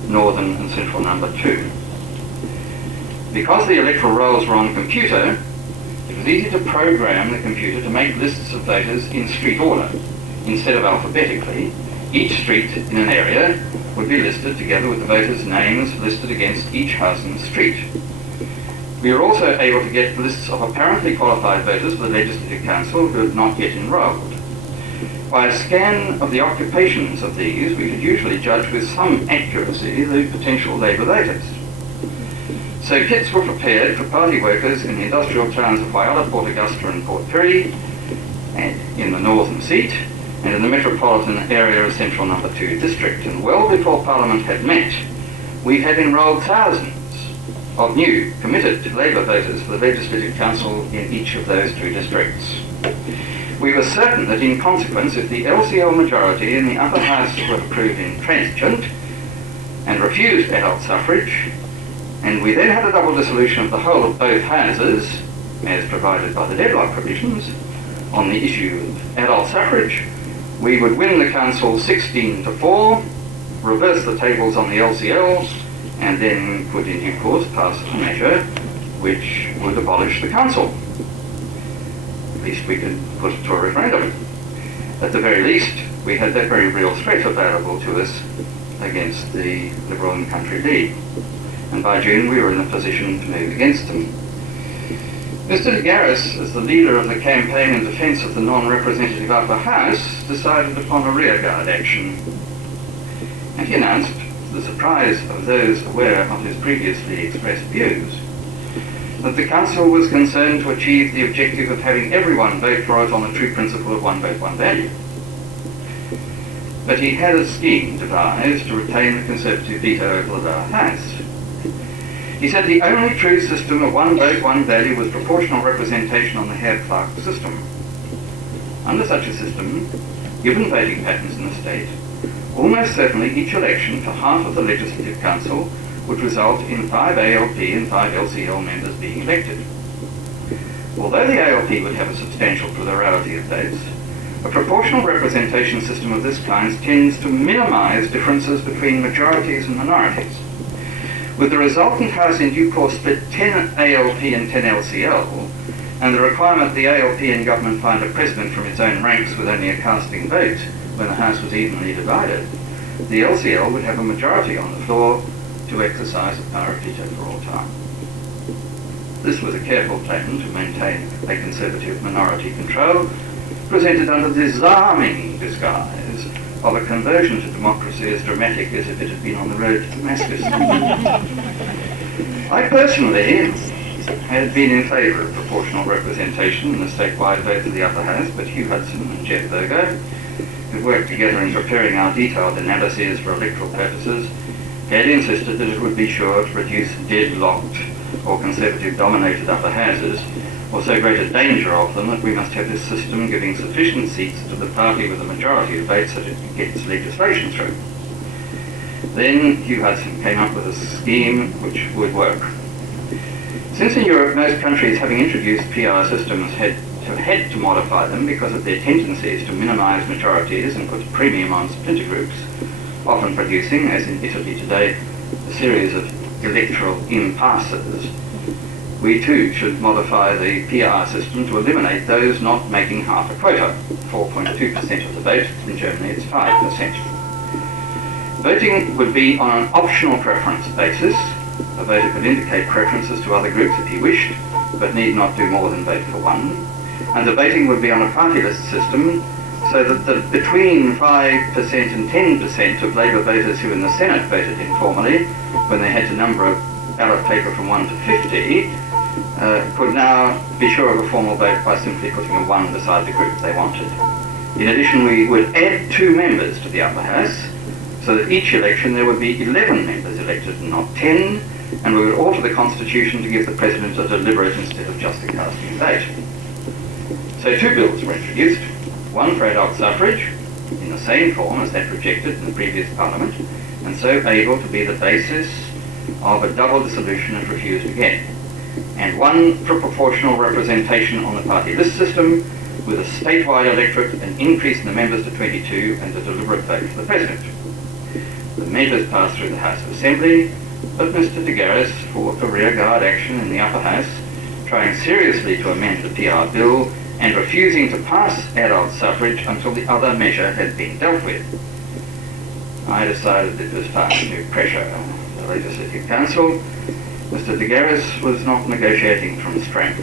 Northern and Central number 2. Because the electoral rolls were on computer, it was easy to program the computer to make lists of voters in street order. Instead of alphabetically, each street in an area would be listed together with the voters' names listed against each house in the street. We were also able to get lists of apparently qualified voters for the Legislative Council who had not yet enrolled. By a scan of the occupations of these, we could usually judge with some accuracy the potential Labour voters. So kits were prepared for party workers in the industrial towns of Whyalla, Port Augusta and Port Pirie, and in the northern seat, and in the metropolitan area of Central Number 2 District. And well before Parliament had met, we had enrolled thousands of new, committed Labour voters for the Legislative Council in each of those 2 districts. We were certain that in consequence, if the LCL majority in the upper house were to prove intransigent and refused adult suffrage, and we then had a double dissolution of the whole of both houses, as provided by the deadlock provisions, on the issue of adult suffrage, we would win the council 16-4, reverse the tables on the LCL, and then could in due course pass a measure which would abolish the council. At least we could put it to a referendum. At the very least, we had that very real threat available to us against the Liberal and Country League. And by June we were in a position to move against them. Mr. de Garis, as the leader of the campaign in defence of the non-representative upper house, decided upon a rearguard action. And he announced, to the surprise of those aware of his previously expressed views, that the council was concerned to achieve the objective of having everyone vote for it on the true principle of one vote, one value. But he had a scheme devised to retain the Conservative veto over the lower house. He said the only true system of one vote, one value was proportional representation on the Hare-Clark system. Under such a system, given voting patterns in the state, almost certainly each election for half of the Legislative Council would result in 5 ALP and 5 LCL members being elected. Although the ALP would have a substantial plurality of votes, a proportional representation system of this kind tends to minimise differences between majorities and minorities. With the resultant House in due course split 10 ALP and 10 LCL, and the requirement the ALP in government find a president from its own ranks with only a casting vote when the House was evenly divided, the LCL would have a majority on the floor to exercise a power of veto for all time. This was a careful plan to maintain a Conservative minority control, presented under the disarming disguise of a conversion to democracy as dramatic as if it had been on the road to Damascus. I personally had been in favour of proportional representation in the statewide vote of the upper house, but Hugh Hudson and Jeff Berger, who worked together in preparing our detailed analyses for electoral purposes, had insisted that it would be sure to produce deadlocked or Conservative-dominated upper houses, or so great a danger of them that we must have this system giving sufficient seats to the party with a majority of votes that it could get its legislation through. Then Hugh Hudson came up with a scheme which would work. Since in Europe most countries having introduced PR systems have had to modify them because of their tendencies to minimise majorities and put a premium on splinter groups, often producing, as in Italy today, a series of electoral impasses, we too should modify the PR system to eliminate those not making half a quota. 4.2% of the vote. In Germany it's 5%. Voting would be on an optional preference basis. A voter could indicate preferences to other groups if he wished, but need not do more than vote for one. And the voting would be on a party list system, so that between 5% and 10% of Labour voters who in the Senate voted informally, when they had to number a ballot paper from 1 to 50, could now be sure of a formal vote by simply putting a 1 beside the group they wanted. In addition, we would add 2 members to the upper house, so that each election there would be 11 members elected and not 10, and we would alter the constitution to give the president a deliberate instead of just a casting vote. So 2 bills were introduced, one for adult suffrage, in the same form as that rejected in the previous parliament, and so able to be the basis of a double dissolution if refused again, and one for proportional representation on the party list system, with a statewide electorate, an increase in the members to 22, and a deliberate vote for the president. The measures passed through the House of Assembly, but Mr. de Garis fought a rearguard action in the upper house, trying seriously to amend the PR bill and refusing to pass adult suffrage until the other measure had been dealt with. I decided it was time to new pressure on the Legislative Council. Mr. de Garis was not negotiating from strength.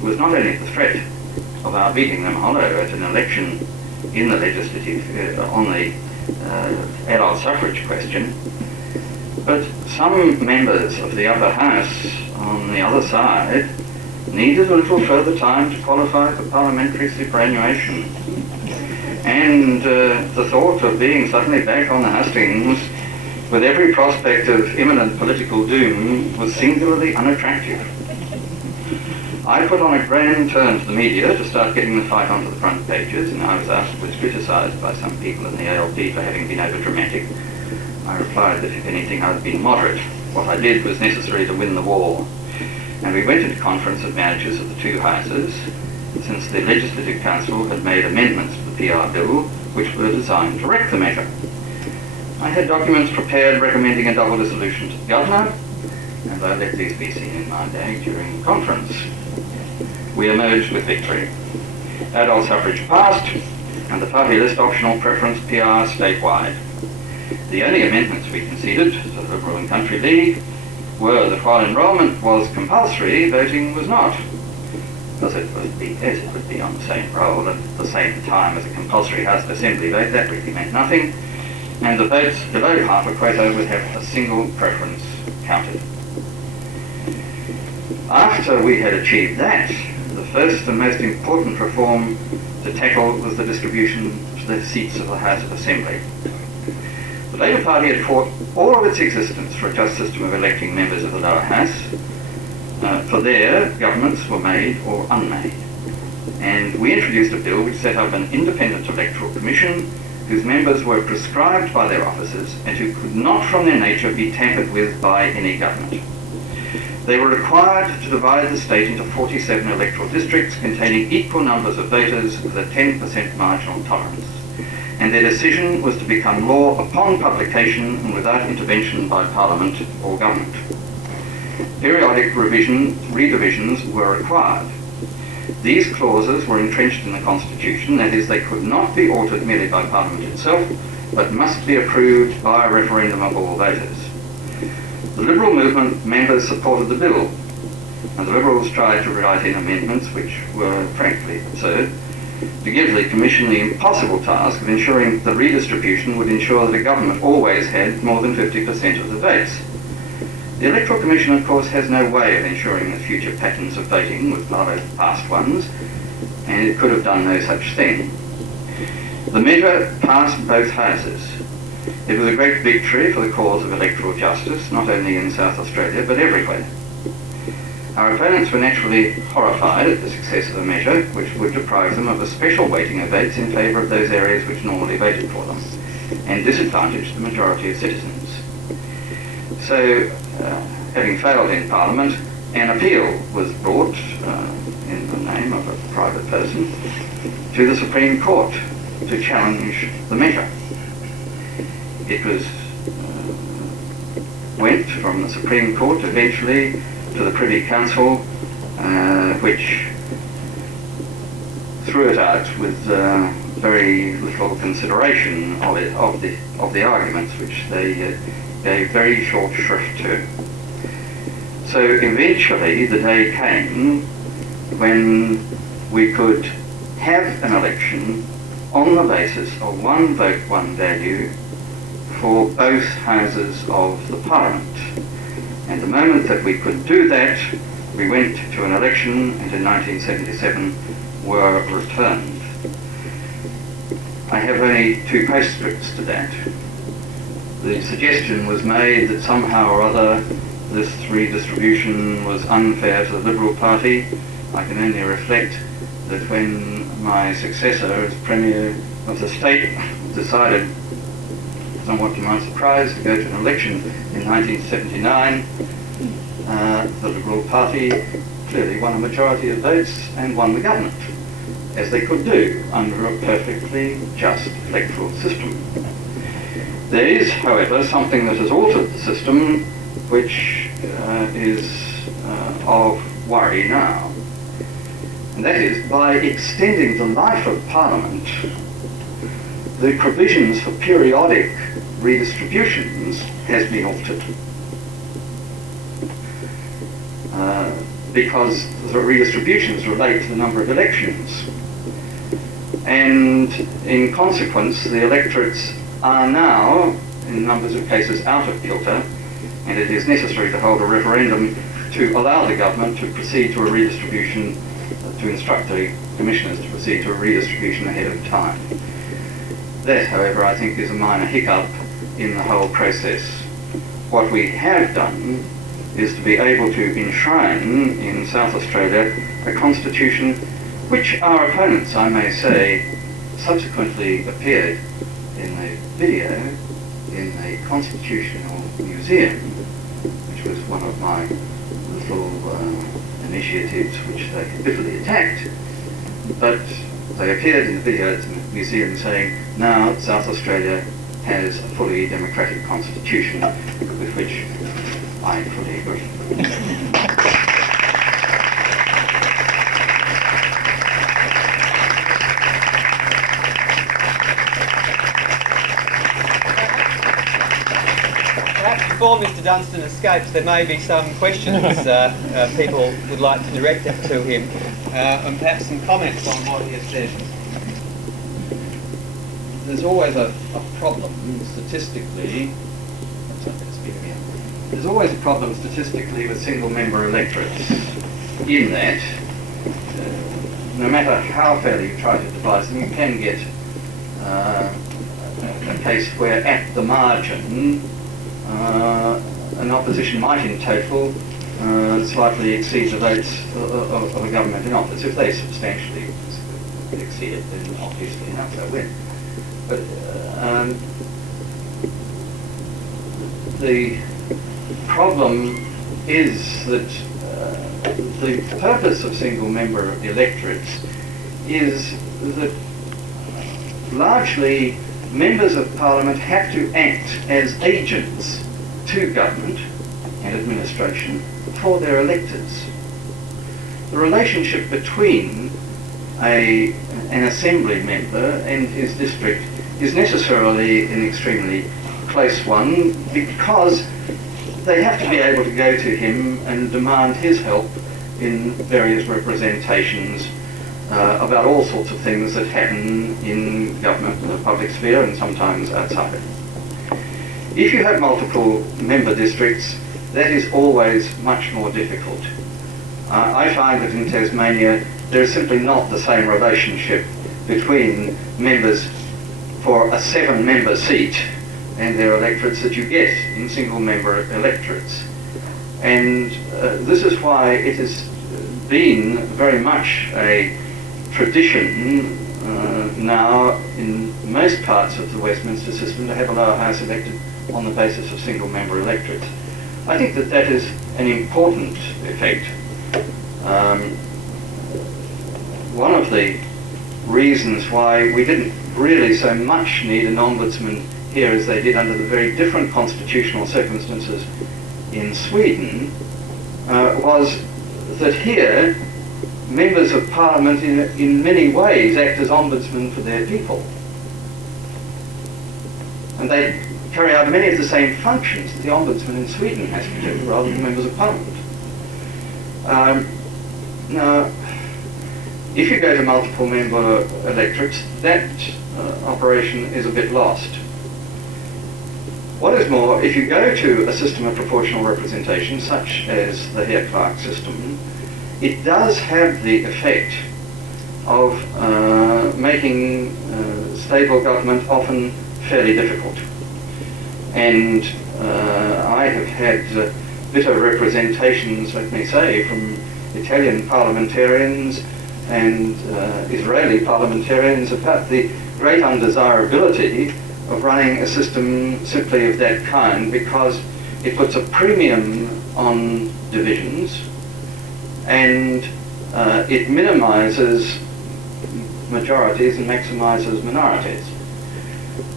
It was not only the threat of our beating them hollow at an election in the Legislative on the adult suffrage question, but some members of the upper house on the other side needed a little further time to qualify for parliamentary superannuation. and the thought of being suddenly back on the hustings with every prospect of imminent political doom was singularly unattractive. I put on a grand turn to the media to start getting the fight onto the front pages, and I was afterwards criticised by some people in the ALP for having been over-dramatic. I replied that if anything I'd been moderate. What I did was necessary to win the war. And we went into conference of managers of the two houses, since the Legislative Council had made amendments to the PR bill which were designed to wreck the measure. I had documents prepared recommending a double dissolution to the Governor, and I let these be seen in my day during the conference. We emerged with victory. Adult suffrage passed, and the party list optional preference PR statewide. The only amendments we conceded to the Liberal and Country League were that while enrolment was compulsory, voting was not, because it would be on the same roll at the same time as a compulsory House of Assembly vote. That really meant nothing, and the votes below half a quota would have a single preference counted. After we had achieved that, the first and most important reform to tackle was the distribution to the seats of the House of Assembly. The Labour Party had fought all of its existence for a just system of electing members of the lower house, for there governments were made or unmade. And we introduced a bill which set up an independent electoral commission whose members were prescribed by their officers and who could not from their nature be tampered with by any government. They were required to divide the state into 47 electoral districts containing equal numbers of voters with a 10% marginal tolerance, and their decision was to become law upon publication and without intervention by Parliament or government. Periodic redivisions were required. These clauses were entrenched in the Constitution, that is, they could not be altered merely by Parliament itself, but must be approved by a referendum of all voters. The Liberal movement members supported the bill, and the Liberals tried to write in amendments which were frankly absurd, to give the Commission the impossible task of ensuring the redistribution would ensure that a government always had more than 50% of the votes. The Electoral Commission, of course, has no way of ensuring that future patterns of voting would follow past ones, and it could have done no such thing. The measure passed both houses. It was a great victory for the cause of electoral justice, not only in South Australia, but everywhere. Our opponents were naturally horrified at the success of the measure, which would deprive them of a special weighting of votes in favour of those areas which normally voted for them, and disadvantage the majority of citizens. So, having failed in Parliament, an appeal was brought, in the name of a private person, to the Supreme Court to challenge the measure. It went from the Supreme Court eventually to the Privy Council, which threw it out with very little consideration of the arguments, which they gave very short shrift to. So eventually the day came when we could have an election on the basis of one vote, one value for both houses of the Parliament. And the moment that we could do that, we went to an election, and in 1977 were returned. I have only two postscripts to that. The suggestion was made that somehow or other this redistribution was unfair to the Liberal Party. I can only reflect that when my successor as Premier of the state decided, somewhat to my surprise, to go to an election in 1979, the Liberal Party clearly won a majority of votes and won the government, as they could do under a perfectly just electoral system. There is, however, something that has altered the system which is of worry now, and that is by extending the life of Parliament, the provisions for periodic redistributions has been altered. Because the redistributions relate to the number of elections. And in consequence, the electorates are now, in numbers of cases, out of kilter, and it is necessary to hold a referendum to allow the government to proceed to a redistribution, to instruct the commissioners to proceed to a redistribution ahead of time. That, however, I think is a minor hiccup in the whole process. What we have done is to be able to enshrine in South Australia a constitution which our opponents, I may say, subsequently appeared in the video in the Constitutional Museum, which was one of my little initiatives which they bitterly attacked. But they appeared in the video at the museum saying, now South Australia has a fully democratic constitution, with which I fully agree. Perhaps before Mr. Dunstan escapes, there may be some questions people would like to direct to him, and perhaps some comments on what he has said. There's always a problem statistically. There's always a problem statistically with single-member electorates, in that no matter how fairly you try to devise them, you can get a case where at the margin an opposition might in total slightly exceed the votes of a government in office. If they substantially exceed it, then obviously enough they win. But the problem is that the purpose of single-member electorates is that largely members of Parliament have to act as agents to government and administration for their electors. The relationship between an assembly member and his district is necessarily an extremely close one, because they have to be able to go to him and demand his help in various representations about all sorts of things that happen in government and the public sphere, and sometimes outside it. If you have multiple member districts, that is always much more difficult. I find that in Tasmania there is simply not the same relationship between members for a 7-member seat and their electorates that you get in single-member electorates. And this is why it has been very much a tradition now in most parts of the Westminster system to have a lower house elected on the basis of single-member electorates. I think that that is an important effect. One of the reasons why we didn't really so much need an ombudsman here as they did under the very different constitutional circumstances in Sweden was that here members of Parliament in many ways act as ombudsmen for their people. And they carry out many of the same functions that the ombudsman in Sweden has to do, rather than members of Parliament. Now, if you go to multiple member electorates, that operation is a bit lost. What is more, if you go to a system of proportional representation, such as the Hare-Clark system, it does have the effect of making stable government often fairly difficult. And I have had bitter representations, let me say, from Italian parliamentarians and Israeli parliamentarians about the great undesirability of running a system simply of that kind, because it puts a premium on divisions and it minimises majorities and maximises minorities.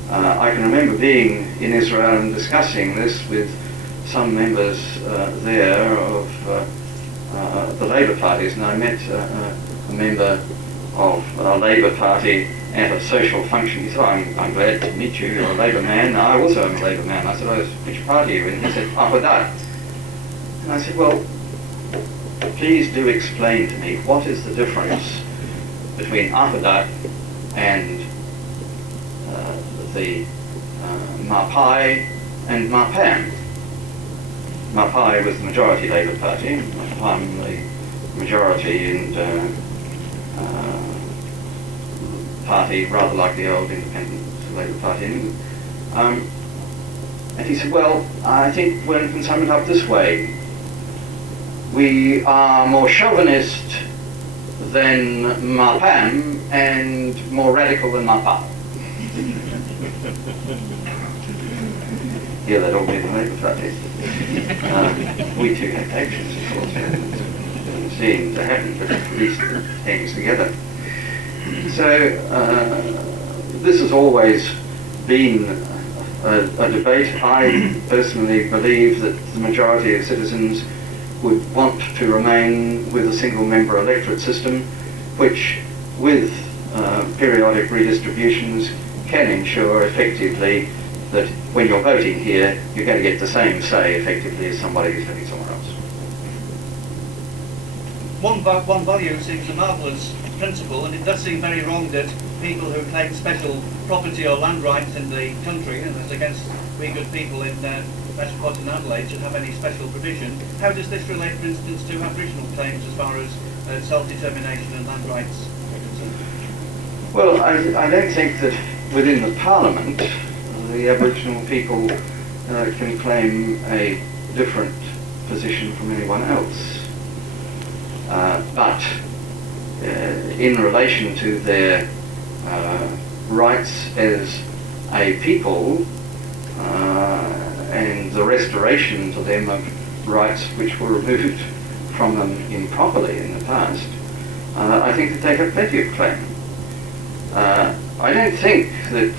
I can remember being in Israel and discussing this with some members there of the Labour parties, and I met a member of our Labour Party at a social function. He said, I'm glad to meet you, you're a Labour man. I also am a Labour man. I said, oh, which party are you in? He said, Adelaide. And I said, well, please do explain to me what is the difference between Adelaide and the Mapai and Mapam. Mapai was the majority Labour Party, Mapam the majority and party rather like the old independent Labour Party. And he said, well, I think one can sum it up this way. We are more chauvinist than Marpam and more radical than Marpam. Yeah, that all be the Labour Party. We too have actions, of course, and seem to happen, but at least it hangs together. So this has always been a debate. I personally believe that the majority of citizens would want to remain with a single member electorate system, which with periodic redistributions can ensure effectively that when you're voting here, you're going to get the same say effectively as somebody who's living somewhere else. One vote, one value seems a marvellous principle, and it does seem very wrong that people who claim special property or land rights in the country, and as against we good people in Metropolitan Adelaide, should have any special provision. How does this relate, for instance, to Aboriginal claims as far as self-determination and land rights are concerned? Well, I don't think that within the Parliament the Aboriginal people can claim a different position from anyone else. But in relation to their rights as a people and the restoration to them of rights which were removed from them improperly in the past, I think that they have plenty of claim. I don't think that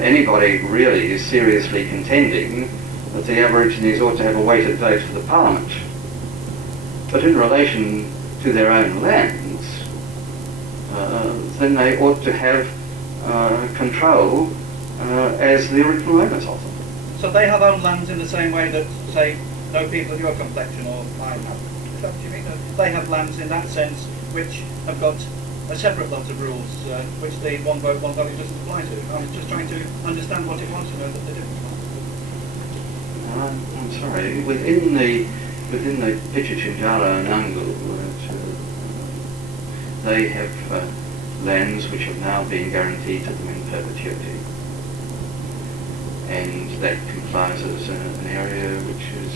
anybody really is seriously contending that the Aborigines ought to have a weighted vote for the Parliament. But in relation to their own lands, then they ought to have control as the original owners of them. So they have own lands in the same way that, say, no people of your complexion or mine have. Is that what you mean? They have lands in that sense which have got a separate lot of rules, which the one vote, one value doesn't apply to. I'm just trying to understand what it wants to know that they do. I'm sorry. Within the Pichichinjara and Nangu, they have lands which have now been guaranteed to them in perpetuity, and that comprises an area which is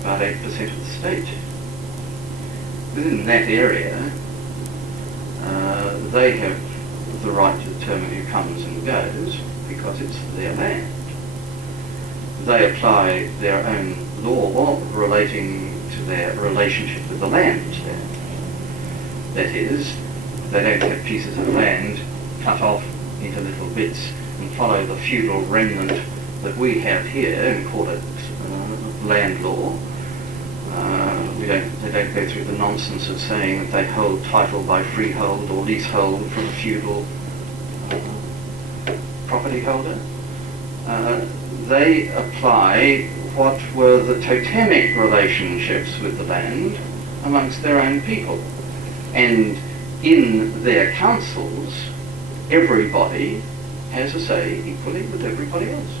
about 8% of the state. Within that area, they have the right to determine who comes and goes because it's their land. They apply their own law relating to their relationship with the land there. That is, they don't have pieces of land cut off into little bits and follow the feudal remnant that we have here and call it land law. They don't go through the nonsense of saying that they hold title by freehold or leasehold from a feudal property holder. They apply what were the totemic relationships with the land amongst their own people. And in their councils, everybody has a say equally with everybody else.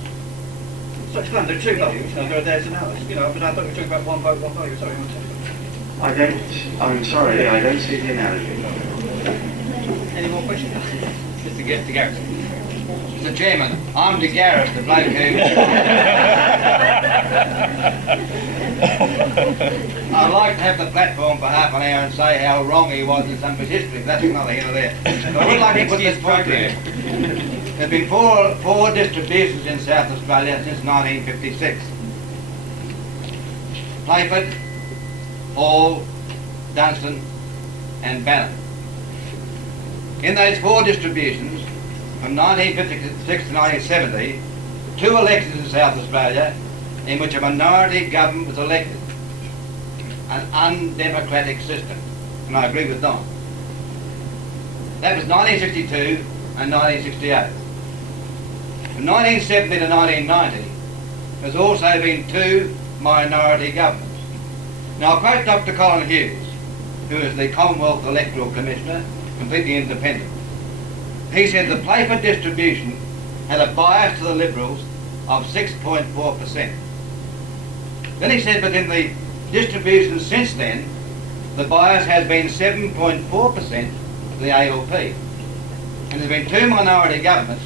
Such land, there are two values, there's an Alice, but I thought we were talking about one vote, one value, sorry. I'm sorry, I don't see the analogy. Any more questions? Mr. Garrett. Mr. Chairman, I'm De Garrett, the bloke who... I'd like to have the platform for half an hour and say how wrong he was in some of his history, but that's neither here nor there. But I would like to put this point here. There have been four distributions in South Australia since 1956. Playford, Hall, Dunstan and Bannon. In those four distributions, from 1956 to 1970, two elections in South Australia in which a minority government was elected. An undemocratic system, and I agree with Don. That was 1962 and 1968. From 1970 to 1990, there's also been two minority governments. Now, I'll quote Dr. Colin Hughes, who is the Commonwealth Electoral Commissioner, completely independent. He said the Playford distribution had a bias to the Liberals of 6.4%. Then he said, but in the distribution since then, the bias has been 7.4% to the ALP. And there's been two minority governments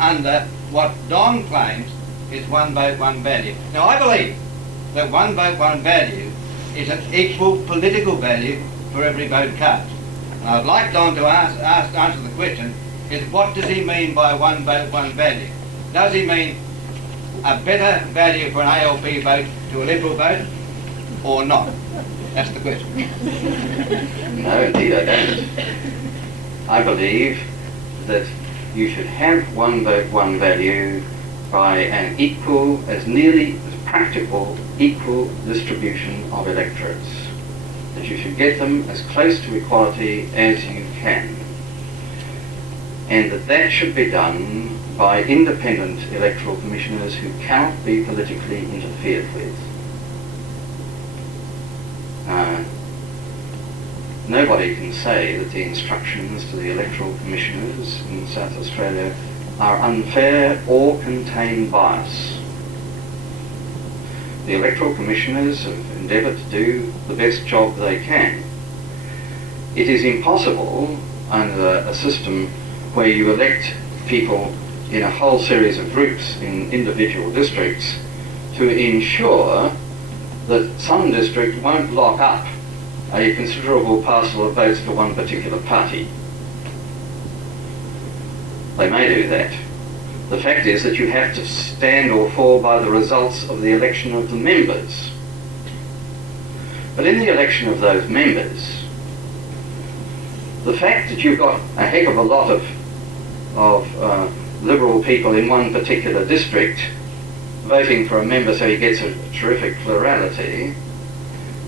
under what Don claims is one vote, one value. Now I believe that one vote, one value is an equal political value for every vote cast. And I'd like Don to answer the question, is what does he mean by one vote, one value? Does he mean a better value for an ALP vote to a Liberal vote, or not? That's the question. No, indeed I don't. I believe that you should have one vote, one value by an equal, as nearly as practical, equal distribution of electorates. That you should get them as close to equality as you can. And that should be done by independent electoral commissioners who cannot be politically interfered with. Nobody can say that the instructions to the electoral commissioners in South Australia are unfair or contain bias. The electoral commissioners have endeavoured to do the best job they can. It is impossible under a system where you elect people in a whole series of groups in individual districts to ensure that some district won't lock up a considerable parcel of votes to one particular party. They may do that. The fact is that you have to stand or fall by the results of the election of the members. But in the election of those members, the fact that you've got a heck of a lot of Liberal people in one particular district voting for a member so he gets a terrific plurality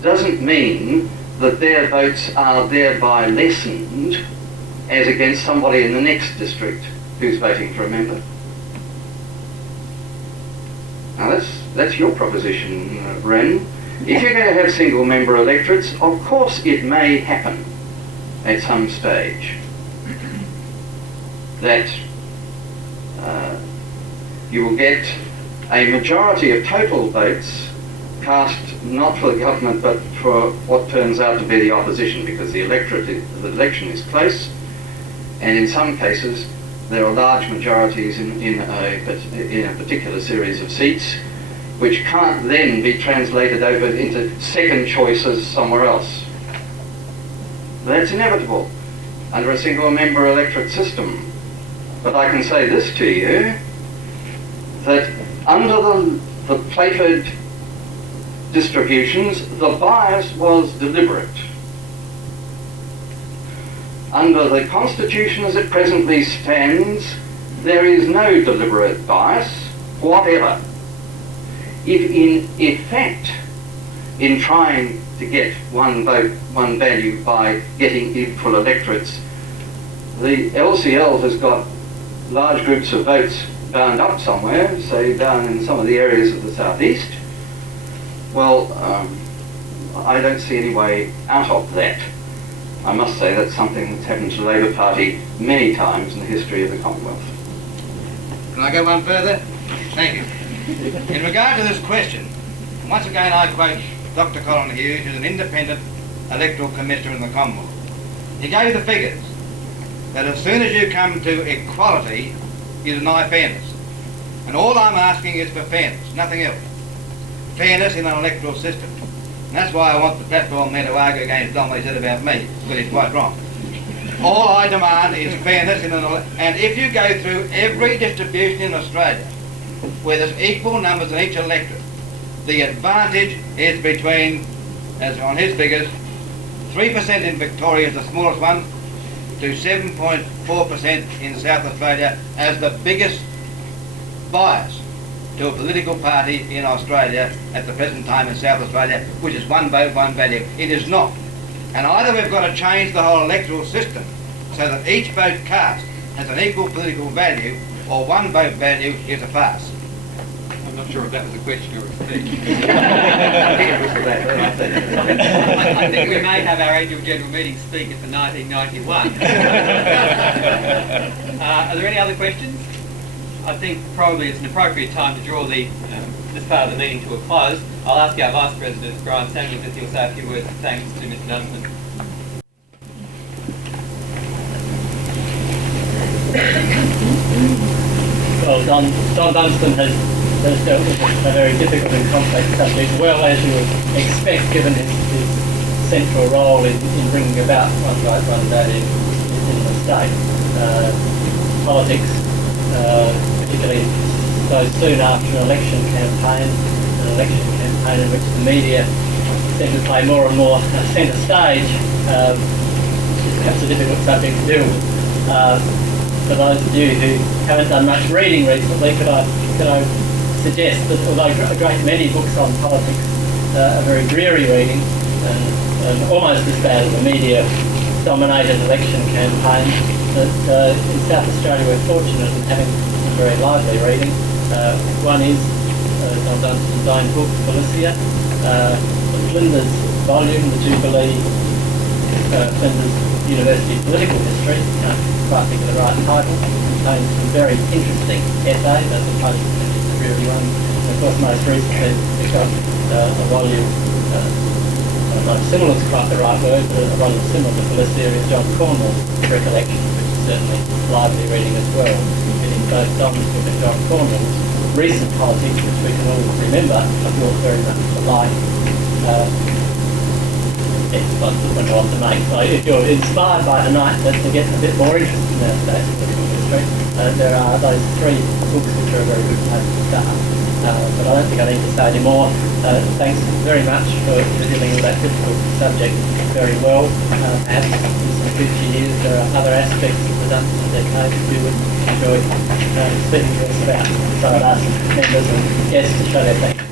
doesn't mean that their votes are thereby lessened as against somebody in the next district who's voting for a member. Now that's your proposition, Ren. If you're going to have single member electorates, of course it may happen at some stage that you will get a majority of total votes cast not for the government but for what turns out to be the opposition, because the election is close, and in some cases there are large majorities in a particular series of seats which can't then be translated over into second choices somewhere else. That's inevitable under a single member electorate system. But I can say this to you, that under the Playford distributions, the bias was deliberate. Under the Constitution as it presently stands, there is no deliberate bias whatever. If in effect, in trying to get one vote, one value by getting equal electorates, the LCL has got large groups of votes bound up somewhere, say down in some of the areas of the southeast, well, I don't see any way out of that. I must say that's something that's happened to the Labour Party many times in the history of the Commonwealth. Can I go one further? Thank you. In regard to this question, once again I quote Dr. Colin Hughes, who's an independent electoral commissioner in the Commonwealth. He gave the figures that as soon as you come to equality, you deny fairness. And all I'm asking is for fairness, nothing else. Fairness in an electoral system. And that's why I want the platform there to argue against Don what he said about me, because he's quite wrong. All I demand is fairness in and if you go through every distribution in Australia where there's equal numbers in each electorate, the advantage is between, as on his figures, 3% in Victoria is the smallest one, to 7.4% in South Australia as the biggest bias to a political party in Australia at the present time in South Australia, which is one vote, one value. It is not. And either we've got to change the whole electoral system so that each vote cast has an equal political value, or one vote value is a farce. I'm not sure if that was a question or a speech. I think we may have our annual general meeting speaker for 1991. Are there any other questions? I think probably it's an appropriate time to draw this part of the meeting to a close. I'll ask our Vice President, Brian Samuels, if he'll say a few words of thanks to Mr Dunstan. Well, Don Dunstan has dealt with a very difficult and complex subject, well as you would expect, given his central role in bringing about one right, one bad in the state. Politics, particularly so soon after an election campaign in which the media seem to play more and more centre stage, is perhaps a difficult subject to deal with. For those of you who haven't done much reading recently, could I suggest that although a great many books on politics are very dreary reading and almost as bad as a media-dominated election campaign, that in South Australia we're fortunate in having some very lively reading. One is Don Dunstan's own book, Felicia, Flinders volume, the Jubilee Flinders University Political History, quite think of the right title, contains some very interesting essays as opposed to the dreary one. And of course, most recently we've got a volume, not similar is quite the right word, but a volume similar to Felicia is John Cornwall's Recollections, which is certainly lively reading as well. And in both Don's book and John Cornwall's recent politics, which we can all remember, are brought very much to light. Exercise that one wants to make. So if you're inspired by tonight to get a bit more interested in our state's political history, there are those three books which are a very good place to start. But I don't think I need to say any more. Thanks very much for dealing with that difficult subject very well. Perhaps in some future years there are other aspects of the Dunstan decade that you would enjoy speaking to us about. So I'd ask members and guests to show their thanks.